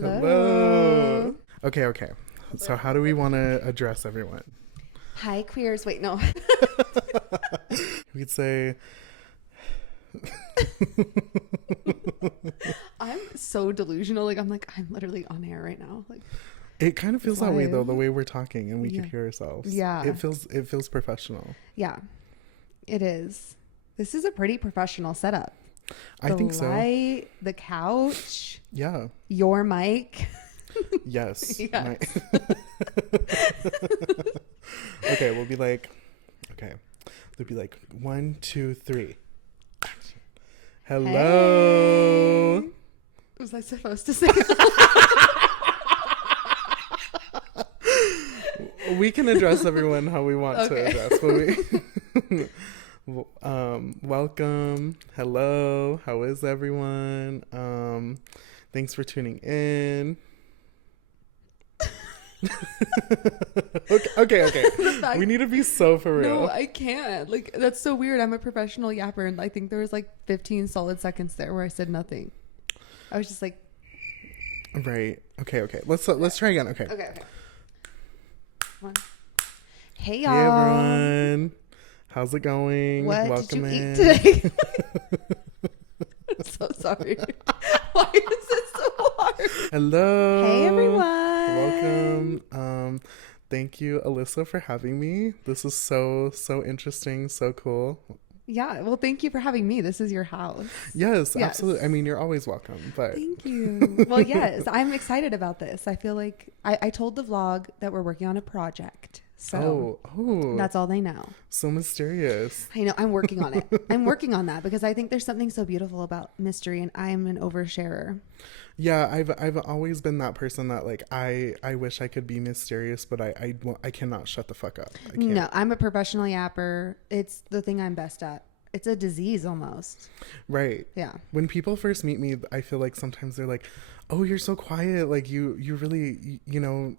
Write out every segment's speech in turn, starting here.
Hello. Okay. So how do we want to address everyone? Hi, queers. Wait, no. We'd say... I'm so delusional. I'm literally on air right now. It kind of feels that way, though, the live. way we're talking and we Yeah. can hear ourselves. Yeah. It feels professional. Yeah, it is. This is a pretty professional setup. I think so. The light, the couch, Yeah. your mic. Yes. Yes. Okay, we'll be like... Okay. They'll be like, 1, 2, 3. Action. Hello. Hey. Was I supposed to say? We can address everyone how we want to address, but we... welcome. Hello. How is everyone? Thanks for tuning in. Okay. We need to be so for real. No, I can't. That's so weird. I'm a professional yapper, and I think there was 15 solid seconds there where I said nothing. I was just like... Right. Okay. Let's try again. Okay. One. Hey, y'all. Hey, everyone. How's it going? What Welcome did you in. eat today? I'm so sorry. Why is it so hard? Hello. Hey, everyone. Welcome. Thank you, Alyssa, for having me. This is so interesting, so cool. Yeah, well, thank you for having me. This is your house. Yes, absolutely. I mean, you're always welcome. But thank you. Well, yes, I'm excited about this. I feel like I told the vlog that we're working on a project. So that's all they know. So mysterious. I know. I'm working on it. I'm working on that because I think there's something so beautiful about mystery, and I'm an oversharer. Yeah, I've always been that person that I wish I could be mysterious, but I cannot shut the fuck up. I can't. No, I'm a professional yapper. It's the thing I'm best at. It's a disease almost. Right. Yeah. When people first meet me, I feel like sometimes they're like, "Oh, you're so quiet. Like you really,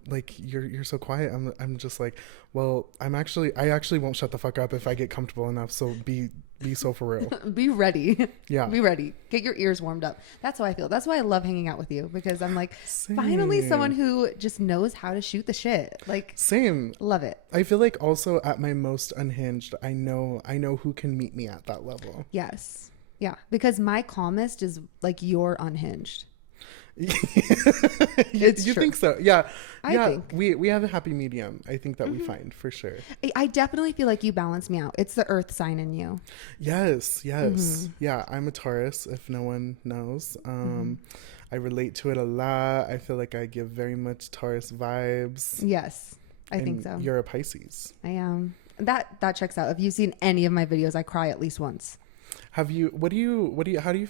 like you're so quiet." I'm just like, "Well, I actually won't shut the fuck up if I get comfortable enough. So be so for real. Be ready. Yeah. Be ready. Get your ears warmed up." That's how I feel. That's why I love hanging out with you, because I'm like, Same. finally someone who just knows how to shoot the shit. Same. Love it. I feel like also at my most unhinged, I know who can meet me at that level. Yes. Yeah. Because my calmest is you're unhinged. You true. think so? Yeah. I think. We have a happy medium. I think that we find for sure. I definitely feel like you balance me out. It's the earth sign in you. Yes. Yeah, I'm a Taurus, if no one knows. I relate to it a lot. I feel like I give very much Taurus vibes. Yes, I think so. You're a Pisces. I am. That checks out. If you've seen any of my videos, I cry at least once. How do you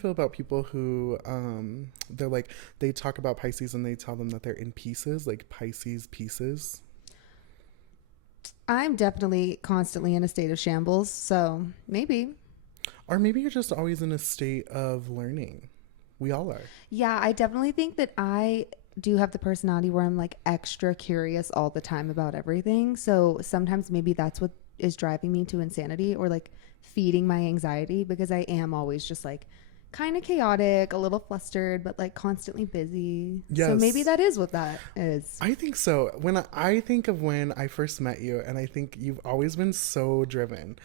feel about people who they talk about Pisces and they tell them that they're in pieces, like Pisces pieces? I'm definitely constantly in a state of shambles, so maybe. Or maybe you're just always in a state of learning. We all are. Yeah, I definitely think that I do have the personality where I'm extra curious all the time about everything. So sometimes maybe that's what is driving me to insanity, or feeding my anxiety, because I am always just kind of chaotic, a little flustered, but constantly busy. Yes. So maybe that is what that is. I think so. When I think of when I first met you, and I think you've always been so driven,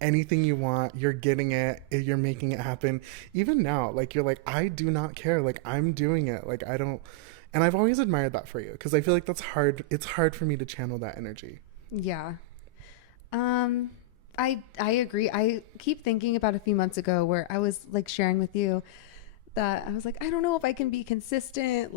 anything you want, you're getting it, you're making it happen. Even now, you're I do not care. I'm doing it. I don't, and I've always admired that for you, because I feel like that's hard. It's hard for me to channel that energy. Yeah. I agree. I keep thinking about a few months ago where I was sharing with you that I was I don't know if I can be consistent,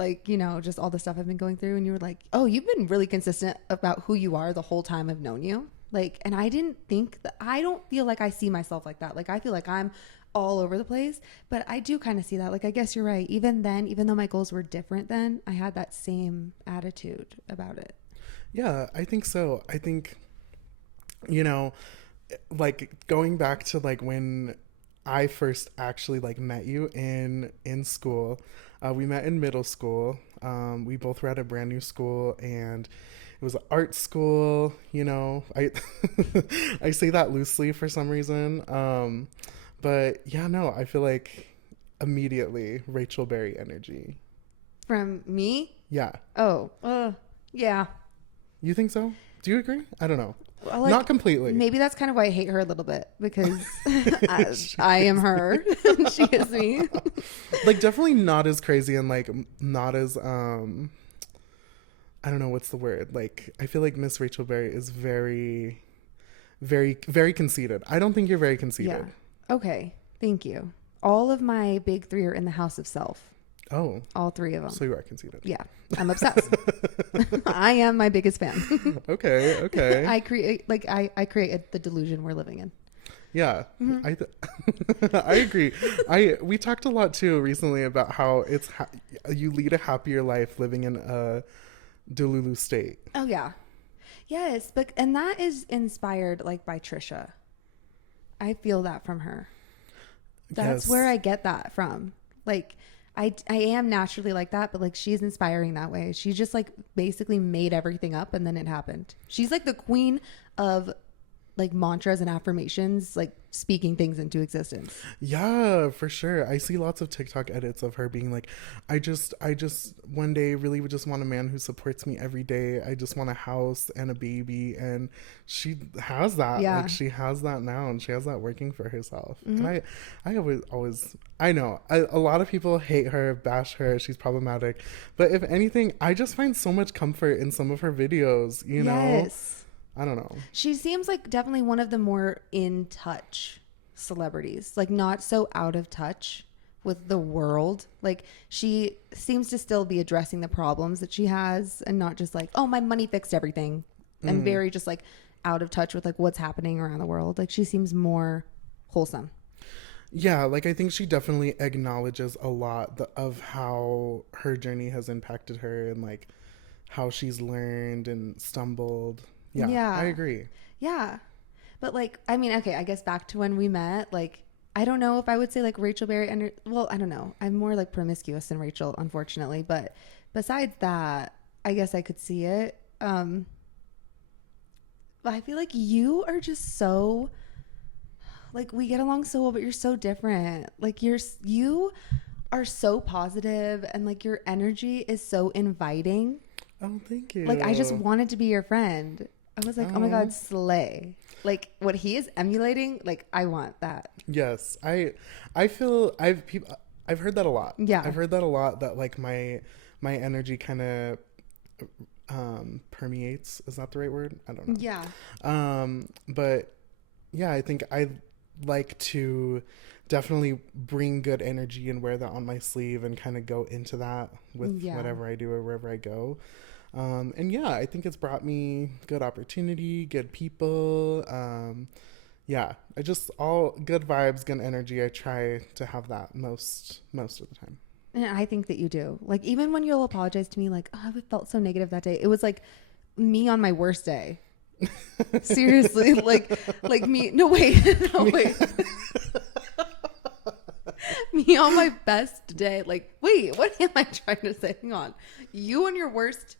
just all the stuff I've been going through. And you were like, "Oh, you've been really consistent about who you are the whole time I've known you." And I didn't think that, I don't feel like I see myself like that. I feel like I'm all over the place, but I do kind of see that. I guess you're right. Even then, even though my goals were different then, I had that same attitude about it. Yeah, I think so. I think, going back to when I first actually met you in school. We met in middle school. We both were at a brand new school, and it was an art school. I I say that loosely for some reason. But yeah, no, I feel like immediately Rachel Berry energy. From me? Yeah. Oh, yeah. You think so? Do you agree? I don't know. Well, like, not completely. Maybe that's kind of why I hate her a little bit, because I am her and she is me. Like, definitely not as crazy, and like not as I don't know what's the word. Like, I feel like Miss Rachel Berry is very, very, very conceited. I don't think you're very conceited. Yeah. Okay. Thank you. All of my big three are in the house of self. Oh. All three of them. So you are conceited. Yeah. I'm obsessed. I am my biggest fan. Okay. Okay. I create the delusion we're living in. Yeah. I agree. We talked a lot too recently about how you lead a happier life living in a Delulu state. Oh yeah. Yes, and that is inspired like by Trisha. I feel that from her. That's where I get that from. Like I am naturally like that, but like she's inspiring that way. She just like basically made everything up and then it happened. She's like the queen of like mantras and affirmations, like speaking things into existence. Yeah, for sure. I see lots of TikTok edits of her being like, I just one day really would just want a man who supports me every day. I just want a house and a baby. And she has that. Yeah. Like she has that now, and she has that working for herself. Mm-hmm. And I always, I know a lot of people hate her, bash her. She's problematic. But if anything, I just find so much comfort in some of her videos, you know? Yes. I don't know. She seems like definitely one of the more in touch celebrities, like not so out of touch with the world. Like she seems to still be addressing the problems that she has and not just like, oh, my money fixed everything, and very just like out of touch with like what's happening around the world. Like she seems more wholesome. Yeah, like I think she definitely acknowledges a lot of how her journey has impacted her and like how she's learned and stumbled. Yeah, I agree. Yeah. But like, I mean, okay, I guess back to when we met, like, I don't know if I would say like Rachel Berry well, I don't know. I'm more like promiscuous than Rachel, unfortunately. But besides that, I guess I could see it. But I feel like you are just so, like, we get along so well, but you're so different. Like you are so positive and like your energy is so inviting. Oh, thank you. Like I just wanted to be your friend. I was like, oh my God, slay. Like what he is emulating, like I want that. Yes. I feel I've heard that a lot. Yeah. I've heard that a lot, that like my energy kind of permeates. Is that the right word? I don't know. Yeah. But yeah, I think I like to definitely bring good energy and wear that on my sleeve and kind of go into that with whatever I do or wherever I go. And yeah, I think it's brought me good opportunity, good people. Yeah, I just all good vibes, good energy. I try to have that most of the time. And I think that you do. Like even when you'll apologize to me, like, oh, I felt so negative that day. It was like me on my worst day. Seriously, like me. No wait. Me on my best day. Like, wait, what am I trying to say? Hang on. You on your worst,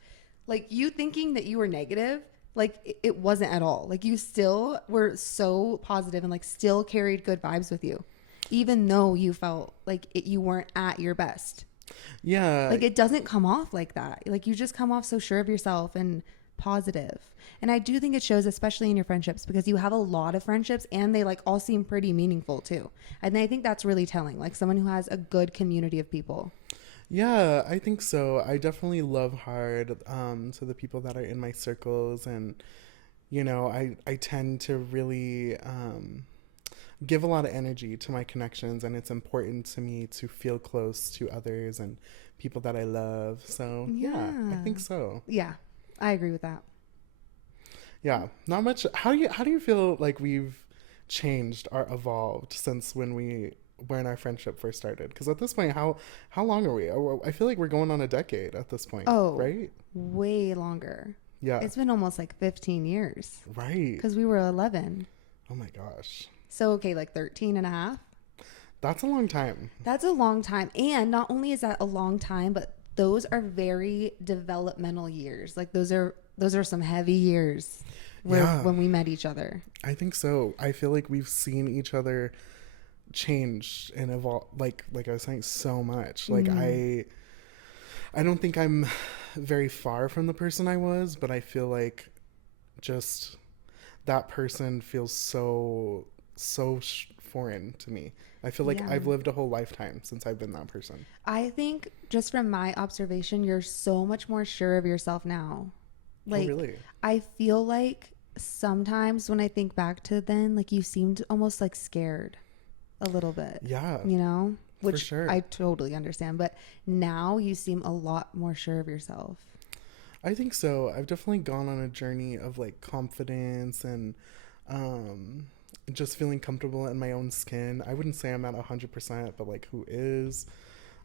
like you thinking that you were negative, like it wasn't at all. Like you still were so positive and like still carried good vibes with you, even though you felt like you weren't at your best. Yeah. Like it doesn't come off like that. Like you just come off so sure of yourself and positive. And I do think it shows, especially in your friendships, because you have a lot of friendships and they like all seem pretty meaningful too. And I think that's really telling, like someone who has a good community of people. Yeah, I think so. I definitely love hard to the people that are in my circles, and you know, I tend to really give a lot of energy to my connections, and it's important to me to feel close to others and people that I love. So yeah, I think so. Yeah, I agree with that. Yeah, not much. How do you feel like we've changed or evolved since when when our friendship first started? Because at this point, how long are we? I feel like we're going on a decade at this point. Oh, right? Way longer. Yeah. It's been almost like 15 years. Right. Because we were 11. Oh my gosh. So, okay, like 13 and a half. That's a long time. That's a long time. And not only is that a long time, but those are very developmental years. Like those are some heavy years when we met each other. I think so. I feel like we've seen each other change and evolve, like I was saying, so much. Like I don't think I'm very far from the person I was, but I feel like just that person feels so foreign to me. I feel like Yeah. I've lived a whole lifetime since I've been that person. I think just from my observation, you're so much more sure of yourself now. Oh, Like, really? I feel like sometimes when I think back to then, like you seemed almost like scared a little bit, Yeah, you know, for which sure. I totally understand. But now you seem a lot more sure of yourself. I think so. I've definitely gone on a journey of like confidence and um, just feeling comfortable in my own skin. I wouldn't say I'm at 100%, but like who is?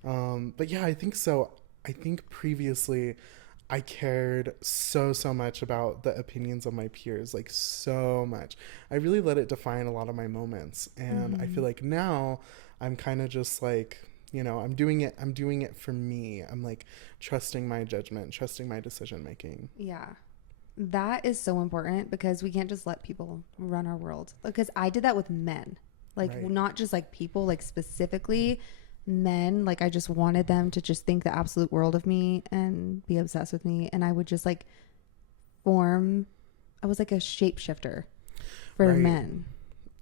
But yeah, I think so. I think previously I cared so much about the opinions of my peers, like so much. I really let it define a lot of my moments. And I feel Hmm. like now I'm kind of just like, I'm doing it for me. I'm like trusting my judgment, trusting my decision making. Yeah. That is so important because we can't just let people run our world. Because I did that with men, like Right. not just like people, like specifically men. Like I just wanted them to just think the absolute world of me and be obsessed with me. And I would just like form, I was like a shapeshifter for Right. men.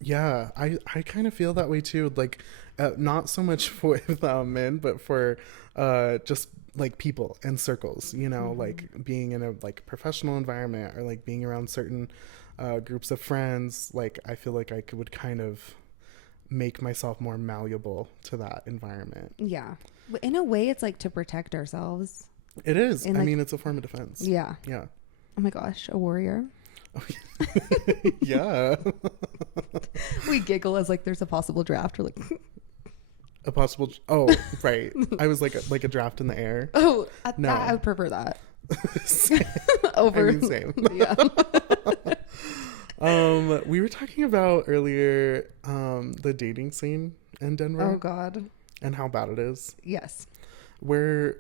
Yeah, I kind of feel that way too. Like, not so much for with men, but for just like people and circles. Hmm. Like being in a like professional environment or like being around certain groups of friends. Like, I feel like would kind of make myself more malleable to that environment. Yeah. But in a way, it's like to protect ourselves. It is. And I like, mean, it's a form of defense. yeah. Yeah. Oh my gosh, a warrior. Yeah. We giggle as like there's a possible draft. We're like, A possible. Oh, right. I was like a draft in the air. oh, at that I No. would prefer that I over. mean, same. Yeah. We were talking about earlier the dating scene in Oh Denver God. and how bad it is. Yes. Where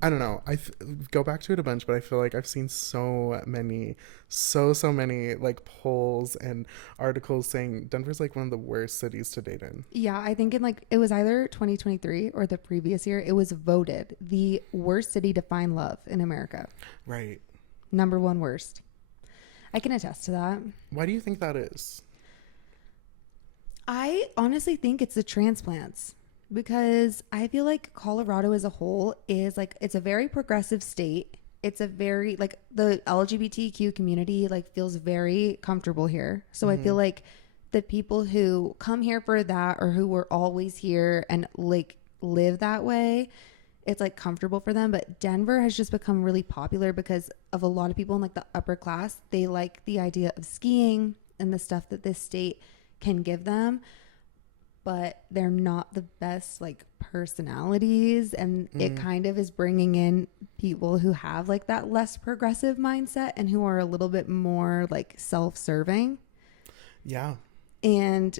I don't know. Go back to it a bunch, but I feel like I've seen so many like polls and articles saying Denver's like one of the worst cities to date in. Yeah, I think in like it was either 2023 or the previous year. It was voted the worst city to find love in America. Right. Number one worst. I can attest to that. Why do you think that is? I honestly think it's the transplants because I feel like Colorado as a whole is like it's a very progressive state. It's a very like the LGBTQ community like feels very comfortable here. So I Mm-hmm. feel like the people who come here for that or who were always here and like live that way, it's like comfortable for them. But Denver has just become really popular because of a lot of people in like the upper class. They like the idea of skiing and the stuff that this state can give them, but they're not the best like personalities, and it Mm, kind of is bringing in people who have like that less progressive mindset and who are a little bit more like self-serving, yeah. and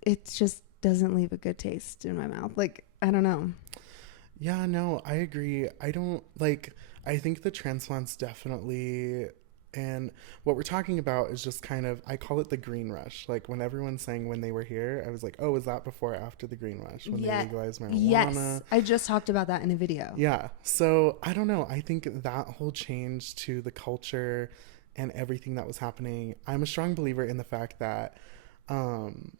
it just doesn't leave a good taste in my mouth. Like I don't know. Yeah, no, I agree. I don't like, I think the transplants definitely, and what we're talking about is just kind of, I call it the green rush. Like when everyone's saying when they were here, I was like, oh, is that before or after the green rush when they Yeah. legalized Yes, marijuana? I just talked about that in a video. Yeah. So I don't know. I think that whole change to the culture and everything that was happening, I'm a strong believer in the fact that, um,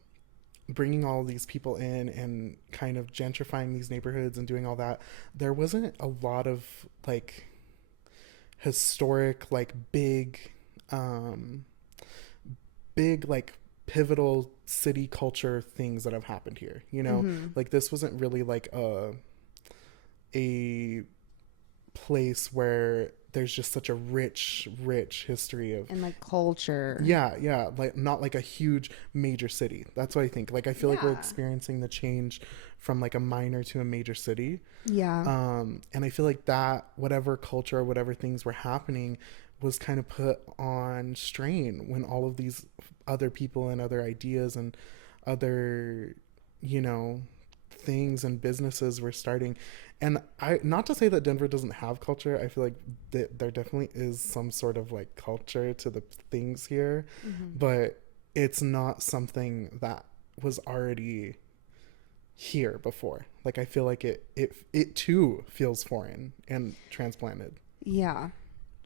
bringing all these people in and kind of gentrifying these neighborhoods and doing all that, there wasn't a lot of like historic, like um, big, like pivotal city culture things that have happened here. Mm-hmm. Like this wasn't really like a place where there's just such a rich history of. And like culture. Yeah, like not like a huge major city. That's what I think. Like I feel like we're Yeah. experiencing the change from like a minor to a major city. Yeah. And I feel like that whatever culture or whatever things were happening was kind of put on strain when all of these other people and other ideas and other, you know, things and businesses were starting. And I, not to say that Denver doesn't have culture, I feel like there definitely is some sort of like culture to the things here, Mm-hmm. but it's not something that was already here before. Like I feel like it too feels foreign and transplanted. Yeah.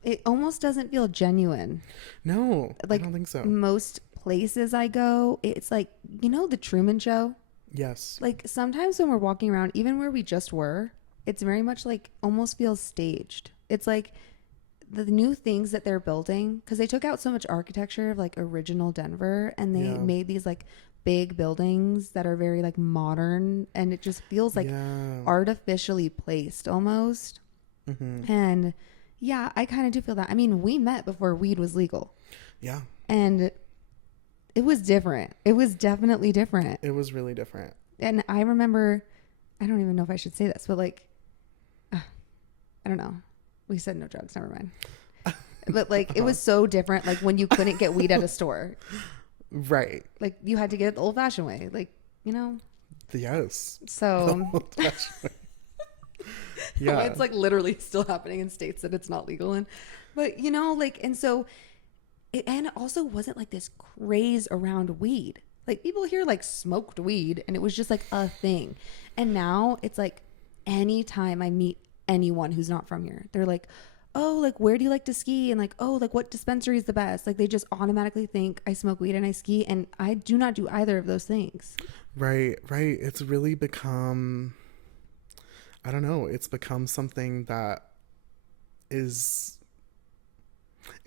It almost doesn't feel genuine. No, Like I don't think so. most places I go, it's like, you know, the Truman Show? Yes. Like sometimes when we're walking around, even where we just were, it's very much like almost feels staged. It's like the new things that they're building, because they took out so much architecture of like original Denver and they Yeah. made these like big buildings that are very like modern, and it just feels like Yeah. artificially placed almost. Mm-hmm. And yeah, I kind of do feel that. I mean, we met before weed was legal, Yeah. and it was different. It was definitely different. It was really different. And I remember, I don't even know if I should say this, but like, I don't know. We said no drugs, never mind. But like, it was so different. Like when you couldn't get weed at a store, Right. like you had to get it the old fashioned way. Like, you know, Yes. so Yeah. it's like literally still happening in states that it's not legal in. But you know, like, and so and it also wasn't like this craze around weed. Like people here like smoked weed and it was just like a thing. And now it's like anytime I meet anyone who's not from here, they're like, oh, like where do you like to ski? And like, oh, like what dispensary is the best? Like they just automatically think I smoke weed and I ski, and I do not do either of those things. Right. It's really become, I don't know, it's become something that is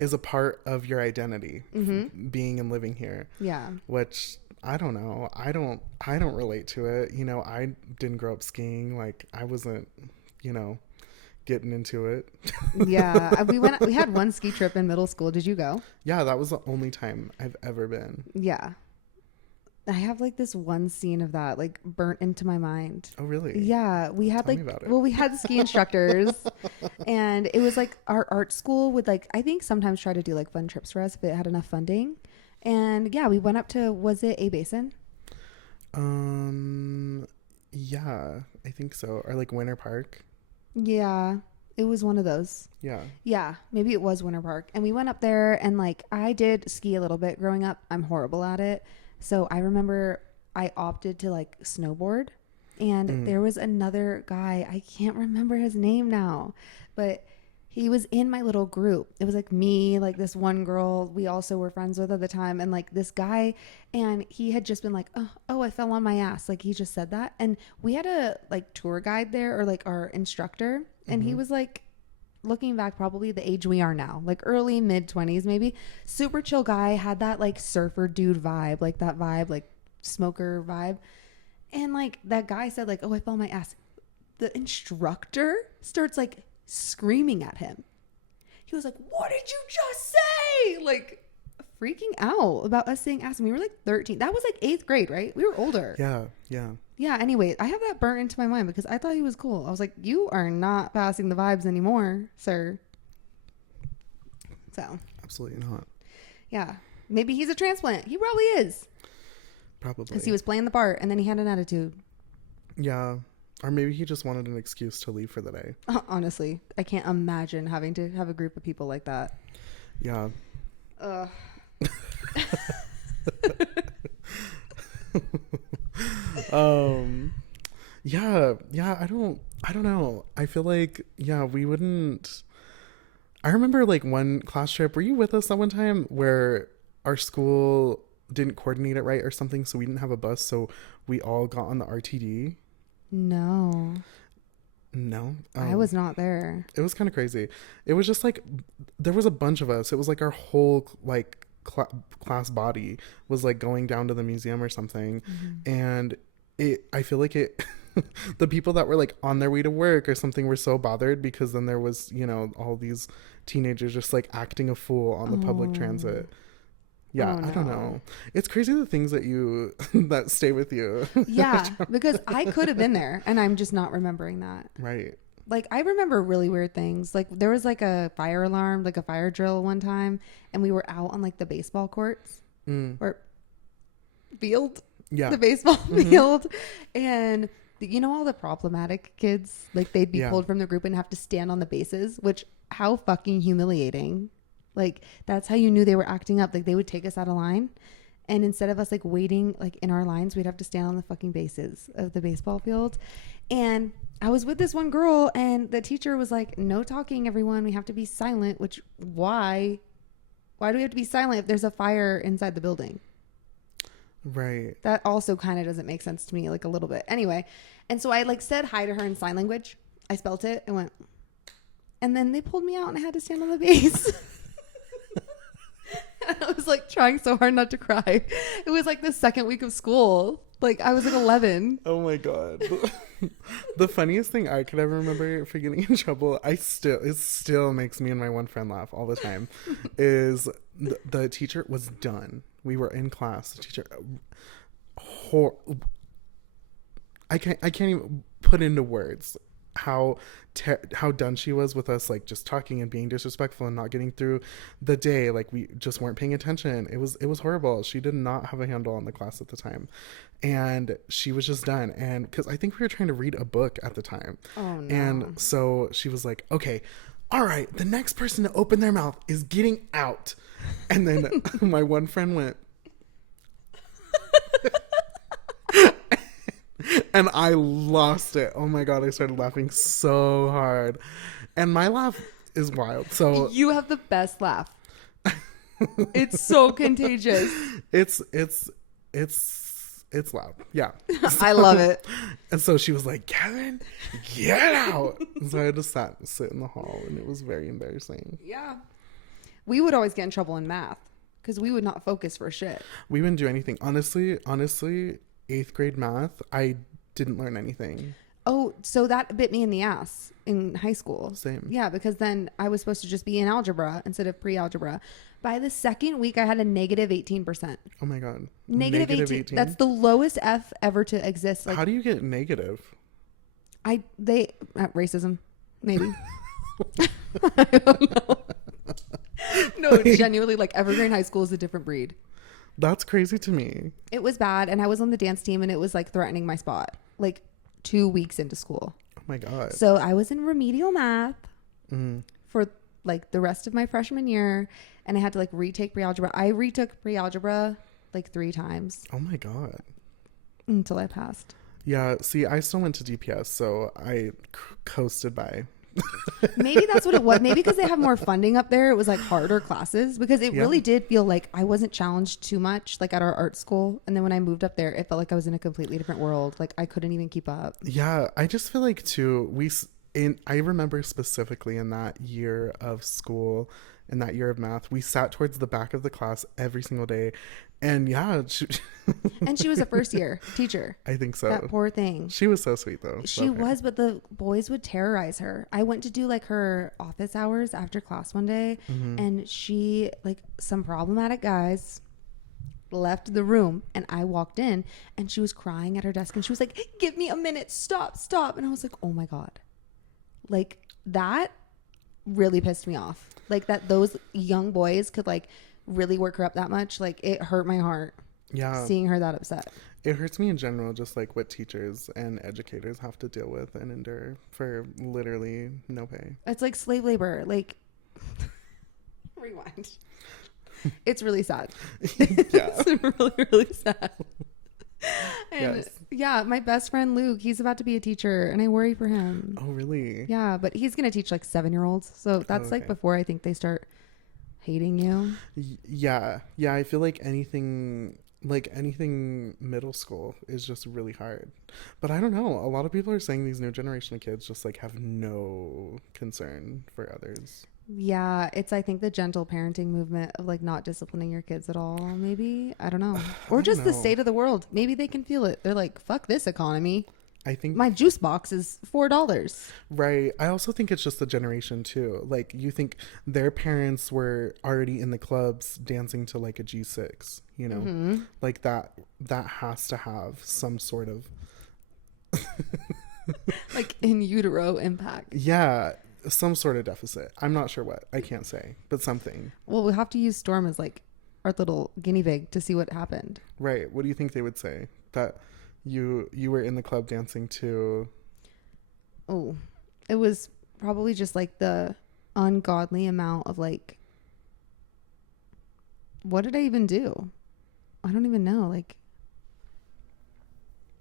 a part of your identity, being and living here. Yeah. Which I don't know. I don't relate to it. You know, I didn't grow up skiing. Like I wasn't, you know, getting into it. Yeah. We had one ski trip in middle school. Did you go? Yeah, that was the only time I've ever been. Yeah. I have like this one scene of that like burnt into my mind. Oh, really? Yeah, we had Tell me about it. well, we had ski instructors, and it was like our art school would like, I think sometimes try to do like fun trips for us if it had enough funding. And yeah, we went up to, was it A Basin? Yeah, I think so. Or like Winter Park. Yeah, it was one of those. Yeah. Yeah, maybe it was Winter Park. And we went up there, and like I did ski a little bit growing up. I'm horrible at it. So I remember I opted to like snowboard, and there was another guy, I can't remember his name now, but he was in my little group. It was like me, like this one girl we also were friends with at the time, and like this guy, and he had just been like, oh, I fell on my ass. Like he just said that. And we had a like tour guide there, or like our instructor, and he was like, looking back, probably the age we are now, like early mid 20s maybe. Super chill guy, had that like surfer dude vibe, like that vibe, like smoker vibe. And like that guy said like, oh, I fell on my ass. The instructor starts like screaming at him. He was like, what did you just say? Like freaking out about us saying ass. And we were like 13. That was like 8th grade, right? We were older. Yeah. Anyway, I have that burnt into my mind because I thought he was cool. I was like, you are not passing the vibes anymore, sir. So Absolutely not. yeah, maybe he's a transplant. He probably is. Probably. Because he was playing the part and then he had an attitude. Yeah. Or maybe he just wanted an excuse to leave for the day. Honestly, I can't imagine having to have a group of people like that. Yeah. Yeah, I don't know. I feel like, yeah, we wouldn't. I remember like one class trip. Were you with us that one time where our school didn't coordinate it right or something, so we didn't have a bus, so we all got on the RTD? No. I was not there. It was kind of crazy. It was just like there was a bunch of us. It was like our whole like class body was like going down to the museum or something, and I feel like it the people that were like on their way to work or something were so bothered because then there was, you know, all these teenagers just like acting a fool on the public transit. Yeah, I don't know. It's crazy the things that you that stay with you. Yeah, because I could have been there and I'm just not remembering that. Right. Like I remember really weird things. Like there was like a fire alarm, like a fire drill one time, and we were out on like the baseball courts or field. Yeah. The baseball field. And you know all the problematic kids, like they'd be pulled from the group and have to stand on the bases, which how fucking humiliating. Like that's how you knew they were acting up. Like they would take us out of line And instead of us like waiting like in our lines, we'd have to stand on the fucking bases of the baseball field. And I was with this one girl, and the teacher was like, no talking, everyone. We have to be silent. Which, why? Why do we have to be silent if there's a fire inside the building? Right. That also kind of doesn't make sense to me, like a little bit. Anyway, and so I like said hi to her in sign language. I spelt it and went, and then they pulled me out and I had to stand on the base. I was like trying so hard not to cry. It was like the second week of school. Like I was like 11. Oh my God. The funniest thing I could ever remember for getting in trouble, it still makes me and my one friend laugh all the time, is the teacher was done. We were in class. The teacher, I can't even put into words how done she was with us, like just talking and being disrespectful and not getting through the day. Like we just weren't paying attention. It was horrible. She did not have a handle on the class at the time, and she was just done. And because I think we were trying to read a book at the time. Oh no. And so she was like, okay, all right, the next person to open their mouth is getting out. And then my one friend went, and I lost it. Oh my God, I started laughing so hard. And my laugh is wild. So you have the best laugh. It's so contagious. It's loud. Yeah. I love it. And so she was like, Kevin, get out. And so I had to sit in the hall, and it was very embarrassing. Yeah. We would always get in trouble in math because we would not focus for shit. We wouldn't do anything. Honestly, 8th grade math, I didn't learn anything. Oh, so that bit me in the ass in high school. Same. Yeah, because then I was supposed to just be in algebra instead of pre-algebra. By the second week, I had a negative 18%. Oh my God. Negative 18. That's the lowest F ever to exist. Like, how do you get negative? Racism, maybe. I don't know. No, genuinely, like Evergreen High School is a different breed. That's crazy to me. It was bad, and I was on the dance team, and it was like threatening my spot, like 2 weeks into school. Oh my God. So I was in remedial math for like the rest of my freshman year, and I had to like retake pre-algebra. I retook pre-algebra like 3 times. Oh my God. Until I passed. Yeah, see, I still went to DPS, so I coasted by. Maybe that's what it was. Maybe because they have more funding up there, it was like harder classes, because it really did feel like I wasn't challenged too much like at our art school. And then when I moved up there, it felt like I was in a completely different world. Like I couldn't even keep up. Yeah, I just feel like too, I remember specifically in that year of school, in that year of math, we sat towards the back of the class every single day. And yeah, and she was a first year teacher. I think so. That poor thing. She was so sweet though. She was, but the boys would terrorize her. I went to do like her office hours after class one day, and she, like, some problematic guys left the room, and I walked in, and she was crying at her desk, and she was like, give me a minute, stop. And I was like, oh my God. Like, that really pissed me off. Like, that those young boys could like really work her up that much. Like, it hurt my heart. Yeah, seeing her that upset. It hurts me in general, just like what teachers and educators have to deal with and endure for literally no pay. It's like slave labor. Like, rewind. It's really sad. Yeah. It's really, really sad. And yes. Yeah, my best friend Luke, he's about to be a teacher, and I worry for him. Oh, really? Yeah, but he's going to teach like 7-year-olds. So that's like before I think they start hating you. Yeah. I feel like anything middle school is just really hard. But I don't know. A lot of people are saying these new generation of kids just like have no concern for others. Yeah, it's, I think, the gentle parenting movement of like not disciplining your kids at all, maybe. I don't know. Or just the state of the world. Maybe they can feel it. They're like, fuck this economy. I think my juice box is $4. Right. I also think it's just the generation too. Like, you think their parents were already in the clubs dancing to like a G6, you know? Like that has to have some sort of like in utero impact. Yeah. Some sort of deficit. I'm not sure what. I can't say, but something. Well, we'll have to use Storm as like our little guinea pig to see what happened. Right. What do you think they would say? That you were in the club dancing to? Oh, it was probably just like the ungodly amount of like, what did I even do? I don't even know. Like,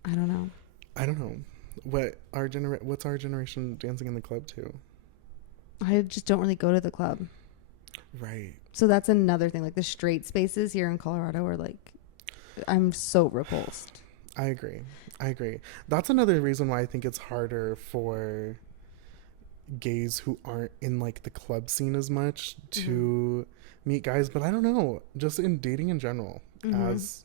I don't know. I don't know. What's our generation dancing in the club to? I just don't really go to the club. Right. So that's another thing. Like the straight spaces here in Colorado are like, I'm so repulsed. I agree. That's another reason why I think it's harder for gays who aren't in like the club scene as much to meet guys. But I don't know. Just in dating in general, as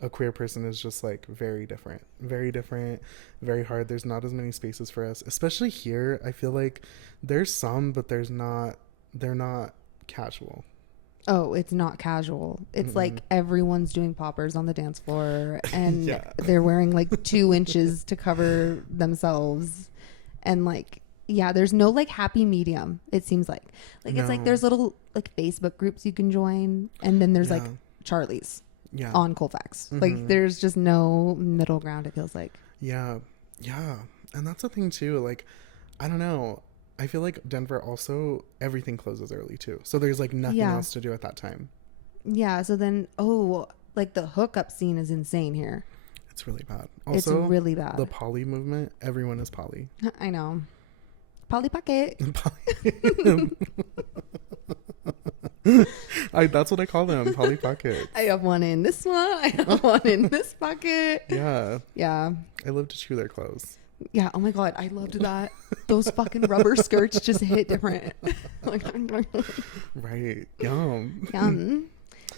a queer person is just like very different, very hard. There's not as many spaces for us, especially here. I feel like there's some, but they're not casual. Oh, it's not casual. It's like everyone's doing poppers on the dance floor and they're wearing like 2 inches to cover themselves. And like, yeah, there's no like happy medium. It seems like No. it's like there's little like Facebook groups you can join. And then there's like Charlie's on Colfax. Like there's just no middle ground. It feels like. Yeah. And that's the thing too. Like, I don't know. I feel like Denver also, everything closes early too. So there's like nothing else to do at that time. Yeah. So then, like the hookup scene is insane here. It's really bad. Also, it's really bad. The poly movement, everyone is poly. I know. Polly Pocket. That's what I call them, Polly Pocket. I have one in this one. I have one in this pocket. Yeah. Yeah. I love to chew their clothes. Yeah. Oh my God. I loved that. Those fucking rubber skirts just hit different. Like, right. Yum.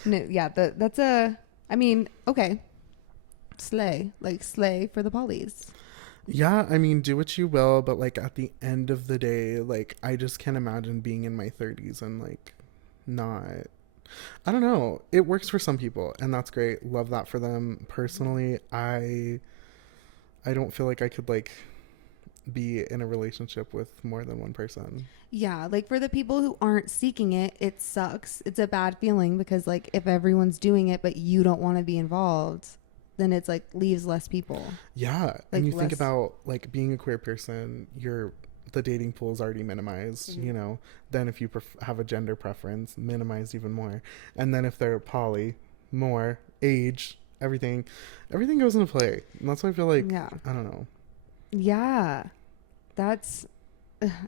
No, yeah. That's I mean, okay. Slay for the polys. Yeah, I mean, do what you will, but like at the end of the day, like I just can't imagine being in my 30s and like not, I don't know. It works for some people and that's great. Love that for them. Personally, I don't feel like I could like be in a relationship with more than one person. Yeah, like for the people who aren't seeking it, it sucks. It's a bad feeling because like if everyone's doing it but you don't want to be involved, then it's like leaves less people. Yeah. Like and you think about like being a queer person, the dating pool is already minimized, you know. Then if you have a gender preference, minimized even more. And then if they're poly, more age, everything goes into play. And that's why I feel like, I don't know. Yeah.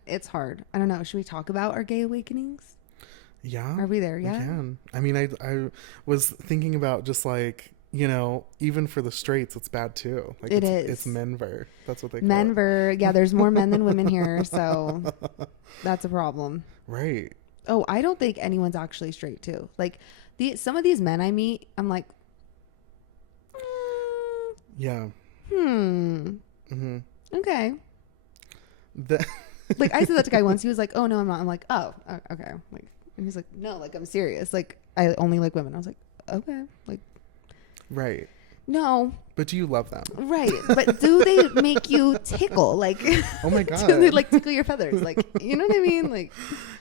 It's hard. I don't know. Should we talk about our gay awakenings? Yeah. Are we there yet? We can. I mean, I was thinking about just like, you know, even for the straights, it's bad too. Like it's menver. That's what they call it. Menver. Yeah, there's more men than women here, so that's a problem. Right. Oh, I don't think anyone's actually straight too. Like some of these men I meet, I'm like, yeah. Okay. Like I said that to a guy once. He was like, "Oh no, I'm not." I'm like, "Oh, okay." Like, and he's like, "No, like I'm serious. Like I only like women." I was like, "Okay." Like. Right. No. But do you love them? Right. But do they make you tickle? Like, oh my God. Do they like tickle your feathers? Like, you know what I mean? Like,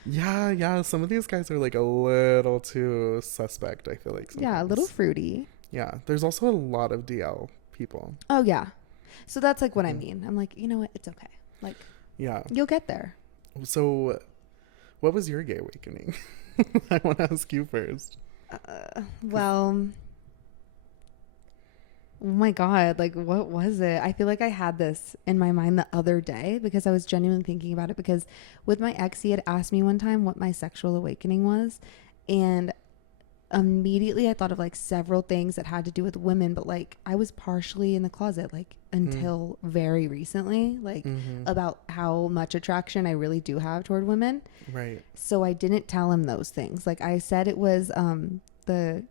yeah. Some of these guys are like a little too suspect, I feel like. Sometimes. Yeah, a little fruity. Yeah. There's also a lot of DL people. Oh, yeah. So that's like what I mean. I'm like, you know what? It's okay. Like, yeah. You'll get there. So what was your gay awakening? I want to ask you first. Well... Oh my God, like what was it? I feel like I had this in my mind the other day because I was genuinely thinking about it because with my ex, he had asked me one time what my sexual awakening was. And immediately I thought of like several things that had to do with women, but like I was partially in the closet like until very recently, like about how much attraction I really do have toward women. Right. So I didn't tell him those things. Like I said, it was the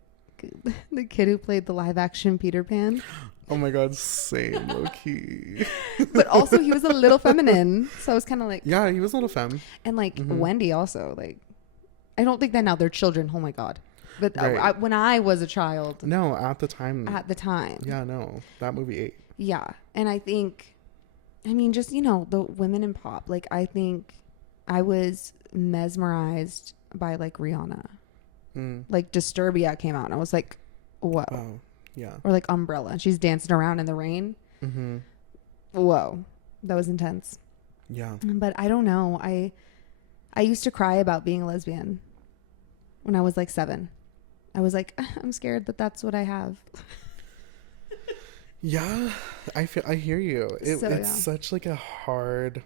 kid who played the live action Peter Pan. Oh my God, same, low key. But also he was a little feminine, so I was kind of like, yeah, he was a little femme. And like Wendy also, like I don't think that now they're children. Oh my God. But right. When I was a child, no, at the time, yeah, no, that movie ate. Yeah. And I think, I mean, just, you know, the women in pop, like I think I was mesmerized by like Rihanna. Like Disturbia came out and I was like, whoa. Oh, yeah. Or like Umbrella. She's dancing around in the rain. Whoa. That was intense. Yeah. But I don't know. I used to cry about being a lesbian when I was like 7. I was like, I'm scared that that's what I have. Yeah, I hear you. So, It's yeah. such like a hard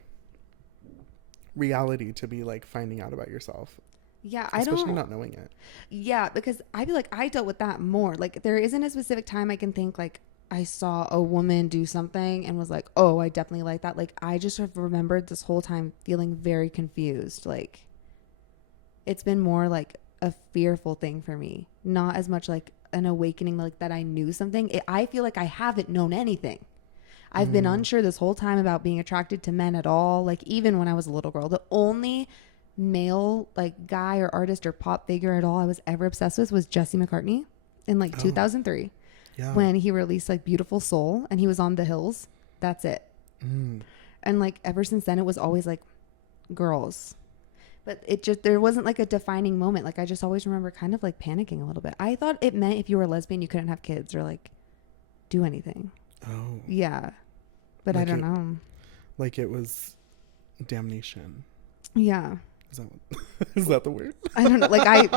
reality to be like finding out about yourself, Yeah, especially not knowing it. Yeah, because I feel like I dealt with that more. Like there isn't a specific time I can think like I saw a woman do something and was like, oh, I definitely like that. Like I just have remembered this whole time feeling very confused. Like it's been more like a fearful thing for me, not as much like an awakening, like that I knew something. I feel like I haven't known anything. I've been unsure this whole time about being attracted to men at all. Like even when I was a little girl, the only male like guy or artist or pop figure at all I was ever obsessed with was Jesse McCartney in like 2003 Yeah. when he released like Beautiful Soul and he was on the hills. That's it. And like ever since then it was always like girls. But it just, there wasn't like a defining moment. Like I just always remember kind of like panicking a little bit. I thought it meant if you were a lesbian you couldn't have kids or like do anything. Oh. Yeah. But Like I don't know. Like it was damnation. Yeah. Is that is that the word? I don't know. Like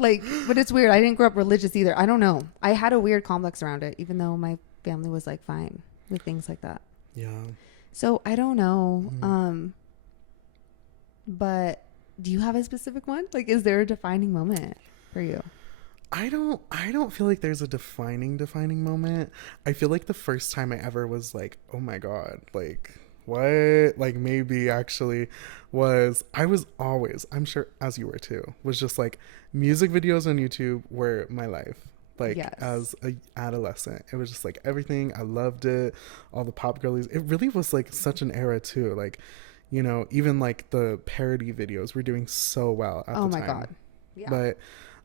like, but it's weird. I didn't grow up religious either. I don't know. I had a weird complex around it, even though my family was like fine with things like that. Yeah. So I don't know. But do you have a specific one? Like, is there a defining moment for you? I don't feel like there's a defining moment. I feel like the first time I ever was like, oh my God, like what? Like maybe actually I was always, I'm sure as you were too, was just like music videos on YouTube were my life. Like Yes. as a adolescent, it was just like everything. I loved it. All the pop girlies. It really was like such an era too. Like, you know, even like the parody videos were doing so well at the time. Oh my God. Yeah. But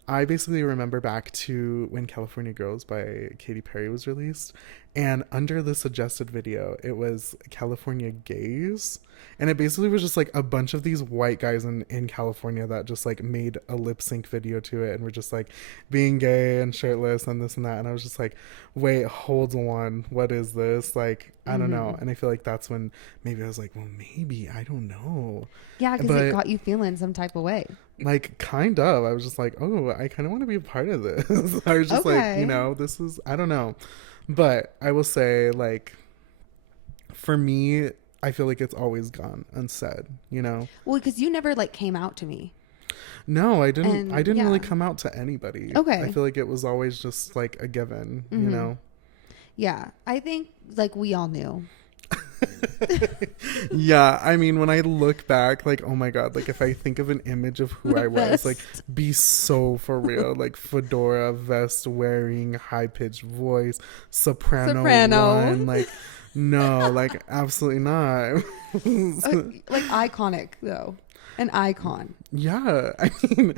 I basically remember back to when California Girls by Katy Perry was released, and under the suggested video, it was California Gays. And it basically was just like a bunch of these white guys in California that just like made a lip sync video to it and were just like being gay and shirtless and this and that. And I was just like, wait, hold on. What is this? Like, I don't know. And I feel like that's when maybe I was like, well, maybe, I don't know. Yeah, because it got you feeling some type of way. Like, kind of. I was just like, oh, I kind of want to be a part of this. I was just like, you know, this is, I don't know. But I will say, like, for me, I feel like it's always gone unsaid, you know? Well, because you never like came out to me. No, I didn't. And, I didn't yeah. really come out to anybody. Okay. I feel like it was always just like a given, you know? Yeah. I think like we all knew. Yeah, I mean, when I look back, like, oh my God, like if I think of an image of who I was, like, be so for real, like fedora, vest wearing, high pitched voice, soprano. One, like, no, like absolutely not. Like iconic though. An icon. Yeah, I mean,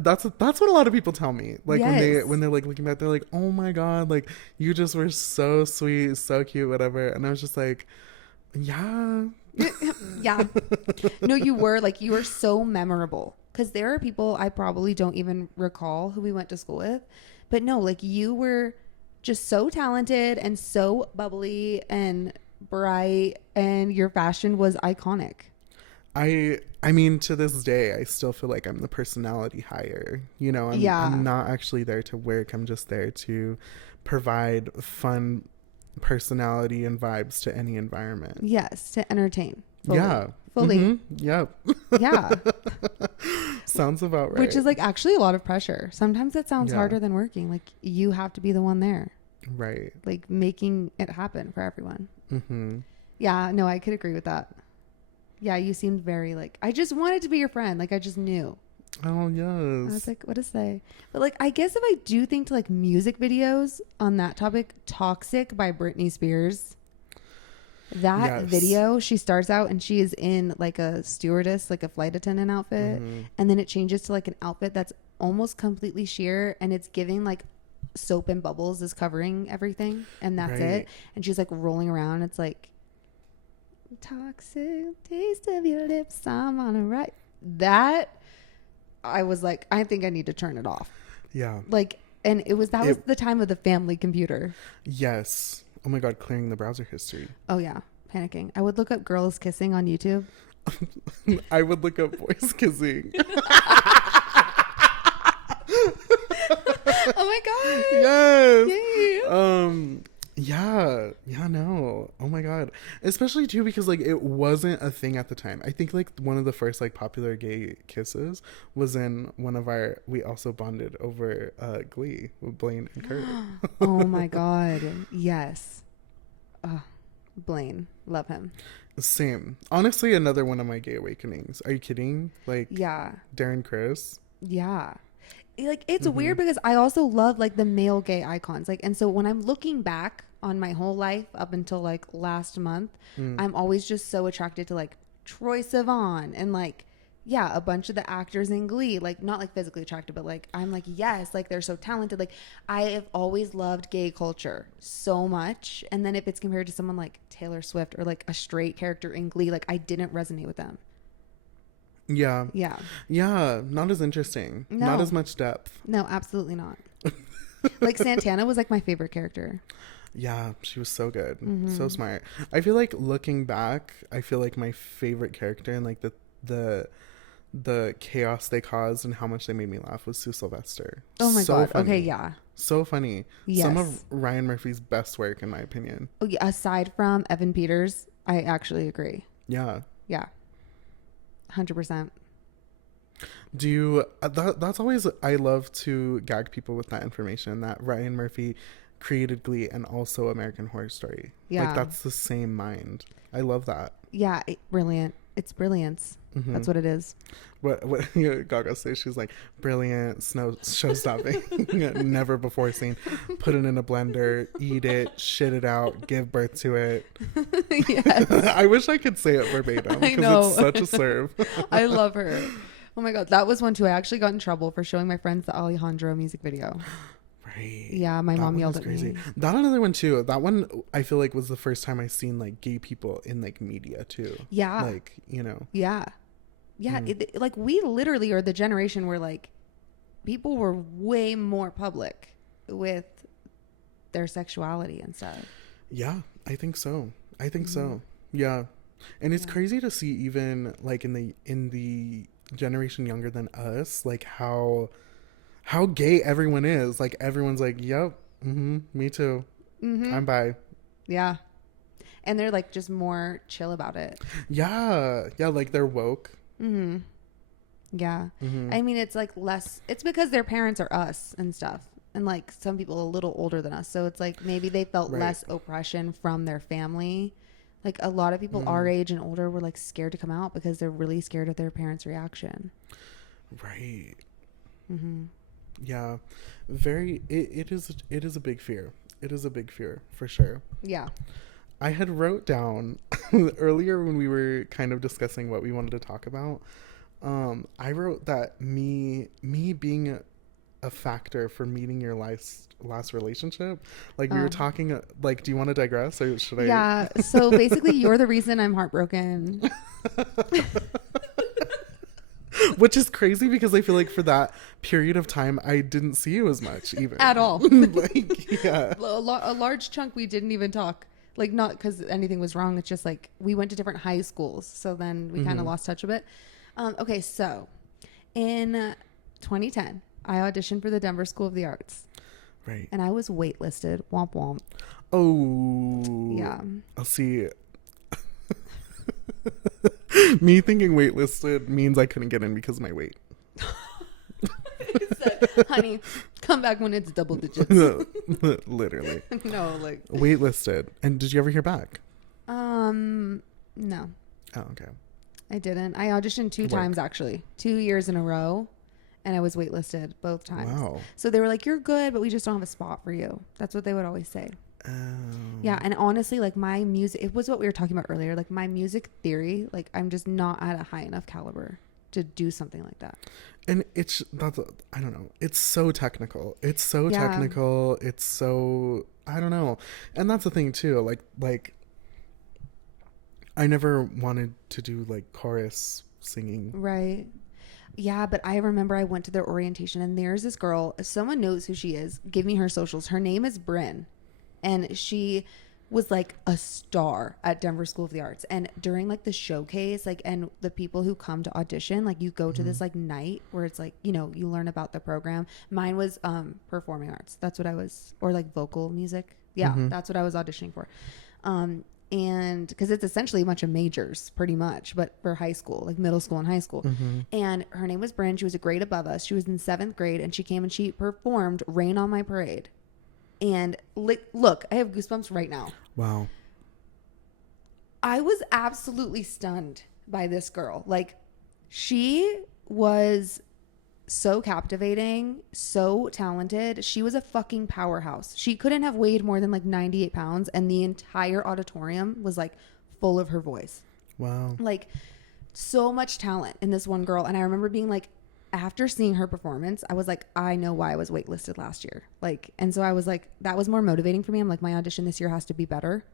that's what a lot of people tell me. Like Yes. when they're like looking back, they're like, "Oh my God, like you just were so sweet, so cute, whatever." And I was just like, "Yeah, Yeah. No, you were so memorable. Because there are people I probably don't even recall who we went to school with, but no, like you were just so talented and so bubbly and bright, and your fashion was iconic. I mean, to this day, I still feel like I'm the personality hire. You know, I'm not actually there to work. I'm just there to provide fun personality and vibes to any environment. Yes, to entertain. Fully. Yep. Yeah. Sounds about right. Which is like actually a lot of pressure. Sometimes it sounds Yeah. harder than working. Like you have to be the one there, Right. like making it happen for everyone. Mm-hmm. Yeah, no, I could agree with that. Yeah, you seemed very like, I just wanted to be your friend. Like I just knew. Oh, I yes. was like, what to say? But like, I guess if I do think to like music videos on that topic, Toxic by Britney Spears. That Yes. video, she starts out and she is in like a stewardess, like a flight attendant outfit. And then it changes to like an outfit that's almost completely sheer, and it's giving like soap and bubbles is covering everything. And that's Right. it. And she's like rolling around. It's like, toxic taste of your lips, I'm on a right. That, I was like, I think I need to turn it off. Yeah. Like, and was the time of the family computer. Yes. Oh my God, clearing the browser history. Oh yeah, panicking. I would look up girls kissing on YouTube. I would look up voice kissing. Oh my god. Yes. Yay. Yeah, no. Oh my god. Especially too because like it wasn't a thing at the time. I think like one of the first like popular gay kisses was in one of our we also bonded over Glee with Blaine and Kurt. Oh my god. Yes. Blaine. Love him. Same. Honestly, another one of my gay awakenings. Are you kidding? Like Yeah. Darren Criss. Yeah. Like it's weird because I also love like the male gay icons. Like, and so when I'm looking back on my whole life up until like last month, I'm always just so attracted to like Troye Sivan and like, yeah, a bunch of the actors in Glee, like not like physically attracted, but like I'm like, yes, like they're so talented. Like I have always loved gay culture so much. And then if it's compared to someone like Taylor Swift or like a straight character in Glee, like I didn't resonate with them. Yeah. Yeah. Yeah. Not as interesting. No. Not as much depth. No, absolutely not. Like Santana was like my favorite character. Yeah, she was so good. So smart. I feel like looking back, I feel like my favorite character and like the chaos they caused and how much they made me laugh was Sue Sylvester. Oh my So god. funny. Okay, yeah. So funny. Yes. Some of Ryan Murphy's best work in my opinion. Oh, yeah. Aside from Evan Peters, I actually agree. Yeah. Yeah. 100%. Do you that's always I love to gag people with that information that Ryan Murphy created Glee and also American Horror Story. Yeah. Like that's the same mind. I love that. Yeah, brilliant. It's brilliance. That's what it is. What Gaga says, she's like brilliant, show stopping, never before seen. Put it in a blender, eat it, shit it out, give birth to it. Yes. I wish I could say it verbatim I know. because it's such a serve. I love her. Oh my god, that was one too. I actually got in trouble for showing my friends the Alejandro music video. Right. Yeah, my mom one yelled was at me. That another one too. That one I feel like was the first time I seen like gay people in like media too. Yeah. Like, you know. Yeah. Yeah. Like we literally are the generation where like people were way more public with their sexuality and stuff. Yeah, I think so. So. Yeah. And it's crazy to see even like in the generation younger than us, like how gay everyone is. Like everyone's like, yep, me too. I'm bi. Yeah. And they're like just more chill about it. Yeah. Yeah, like they're woke. Yeah. I mean, it's like less, it's because their parents are us and stuff. And like some people a little older than us. So it's like maybe they felt less oppression from their family. Like a lot of people our age and older were like scared to come out because they're really scared of their parents' reaction. Right. Yeah. Very, it is a big fear. It is a big fear for sure. Yeah. I had wrote down earlier when we were kind of discussing what we wanted to talk about. I wrote that me being a factor for meeting your last relationship. Like we were talking, like, do you want to digress or should I? Yeah. So basically you're the reason I'm heartbroken. Which is crazy because I feel like for that period of time, I didn't see you as much even. At all. Like, yeah. A large chunk we didn't even talk. Like not because anything was wrong. It's just like we went to different high schools. So then we kind of lost touch a bit. Okay. So in 2010, I auditioned for the Denver School of the Arts. Right. And I was waitlisted. Womp womp. Oh. Yeah. I'll see. Me thinking waitlisted means I couldn't get in because of my weight. Said, honey, come back when it's double digits. Literally. No, like waitlisted. And did you ever hear back? no. Oh, okay. I didn't. I auditioned two times actually. 2 years in a row. And I was waitlisted both times. Wow. So they were like, you're good, but we just don't have a spot for you. That's what they would always say. Oh. Yeah. And honestly, like my music, it was what we were talking about earlier. Like my music theory, like I'm just not at a high enough caliber to do something like that. And I don't know. It's so technical. It's so technical. It's so, I don't know. And that's the thing too. Like I never wanted to do like chorus singing. Right. Yeah, but I remember I went to their orientation and there's this girl, if someone knows who she is, give me her socials. Her name is Bryn. And she was like a star at Denver School of the Arts. And during like the showcase, like, and the people who come to audition, like you go to this like night where it's like, you know, you learn about the program. Mine was performing arts. That's what I was, or like vocal music. Yeah, that's what I was auditioning for. And because it's essentially a bunch of majors pretty much, but for high school, like middle school and high school. And her name was Bryn. She was a grade above us. She was in 7th grade, and she came and she performed Rain on My Parade. And look, I have goosebumps right now. Wow. I was absolutely stunned by this girl. Like, she was so captivating, so talented. She was a fucking powerhouse. She couldn't have weighed more than like 98 pounds, and the entire auditorium was like full of her voice. Wow. Like, so much talent in this one girl. And I remember being like, after seeing her performance, I was like, I know why I was waitlisted last year. Like, and so I was like, that was more motivating for me. I'm like, my audition this year has to be better.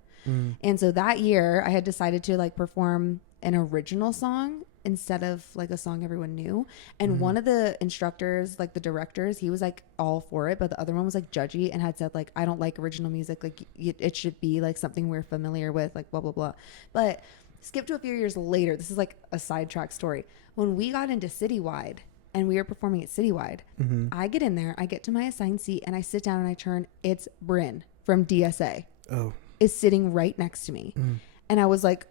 And so that year I had decided to like perform an original song instead of like a song everyone knew. And one of the instructors, like the directors, he was like all for it, but the other one was like judgy and had said like, I don't like original music. Like it should be like something we're familiar with, like blah, blah, blah. But skip to a few years later. This is like a sidetrack story. When we got into Citywide and we were performing at Citywide, I get in there, I get to my assigned seat, and I sit down and I turn, it's Bryn from DSA. Oh. Is sitting right next to me. And I was like,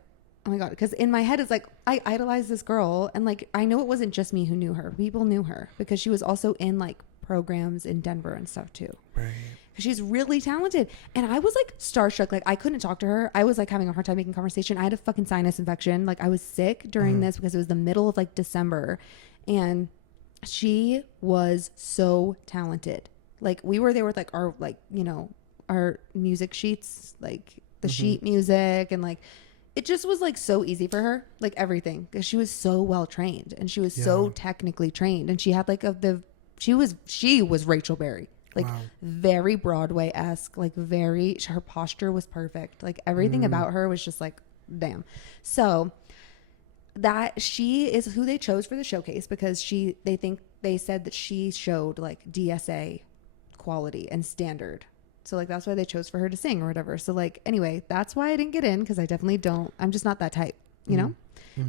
oh my God. Because in my head, it's like, I idolized this girl. And like, I know it wasn't just me who knew her. People knew her because she was also in like programs in Denver and stuff too. Right. She's really talented. And I was like starstruck. Like, I couldn't talk to her. I was like having a hard time making conversation. I had a fucking sinus infection. Like, I was sick during this because it was the middle of like December. And she was so talented. Like, we were there with like our, like, you know, our music sheets, like the sheet music, and like it just was like so easy for her, like everything, because she was so well trained and she was so technically trained, and she had like she was Rachel Berry, like very Broadway-esque, like her posture was perfect, like everything about her was just like damn. So that she is who they chose for the showcase because they said that she showed like DSA quality and standard. So like that's why they chose for her to sing or whatever. So like anyway, that's why I didn't get in, because I definitely don't. I'm just not that type, you know.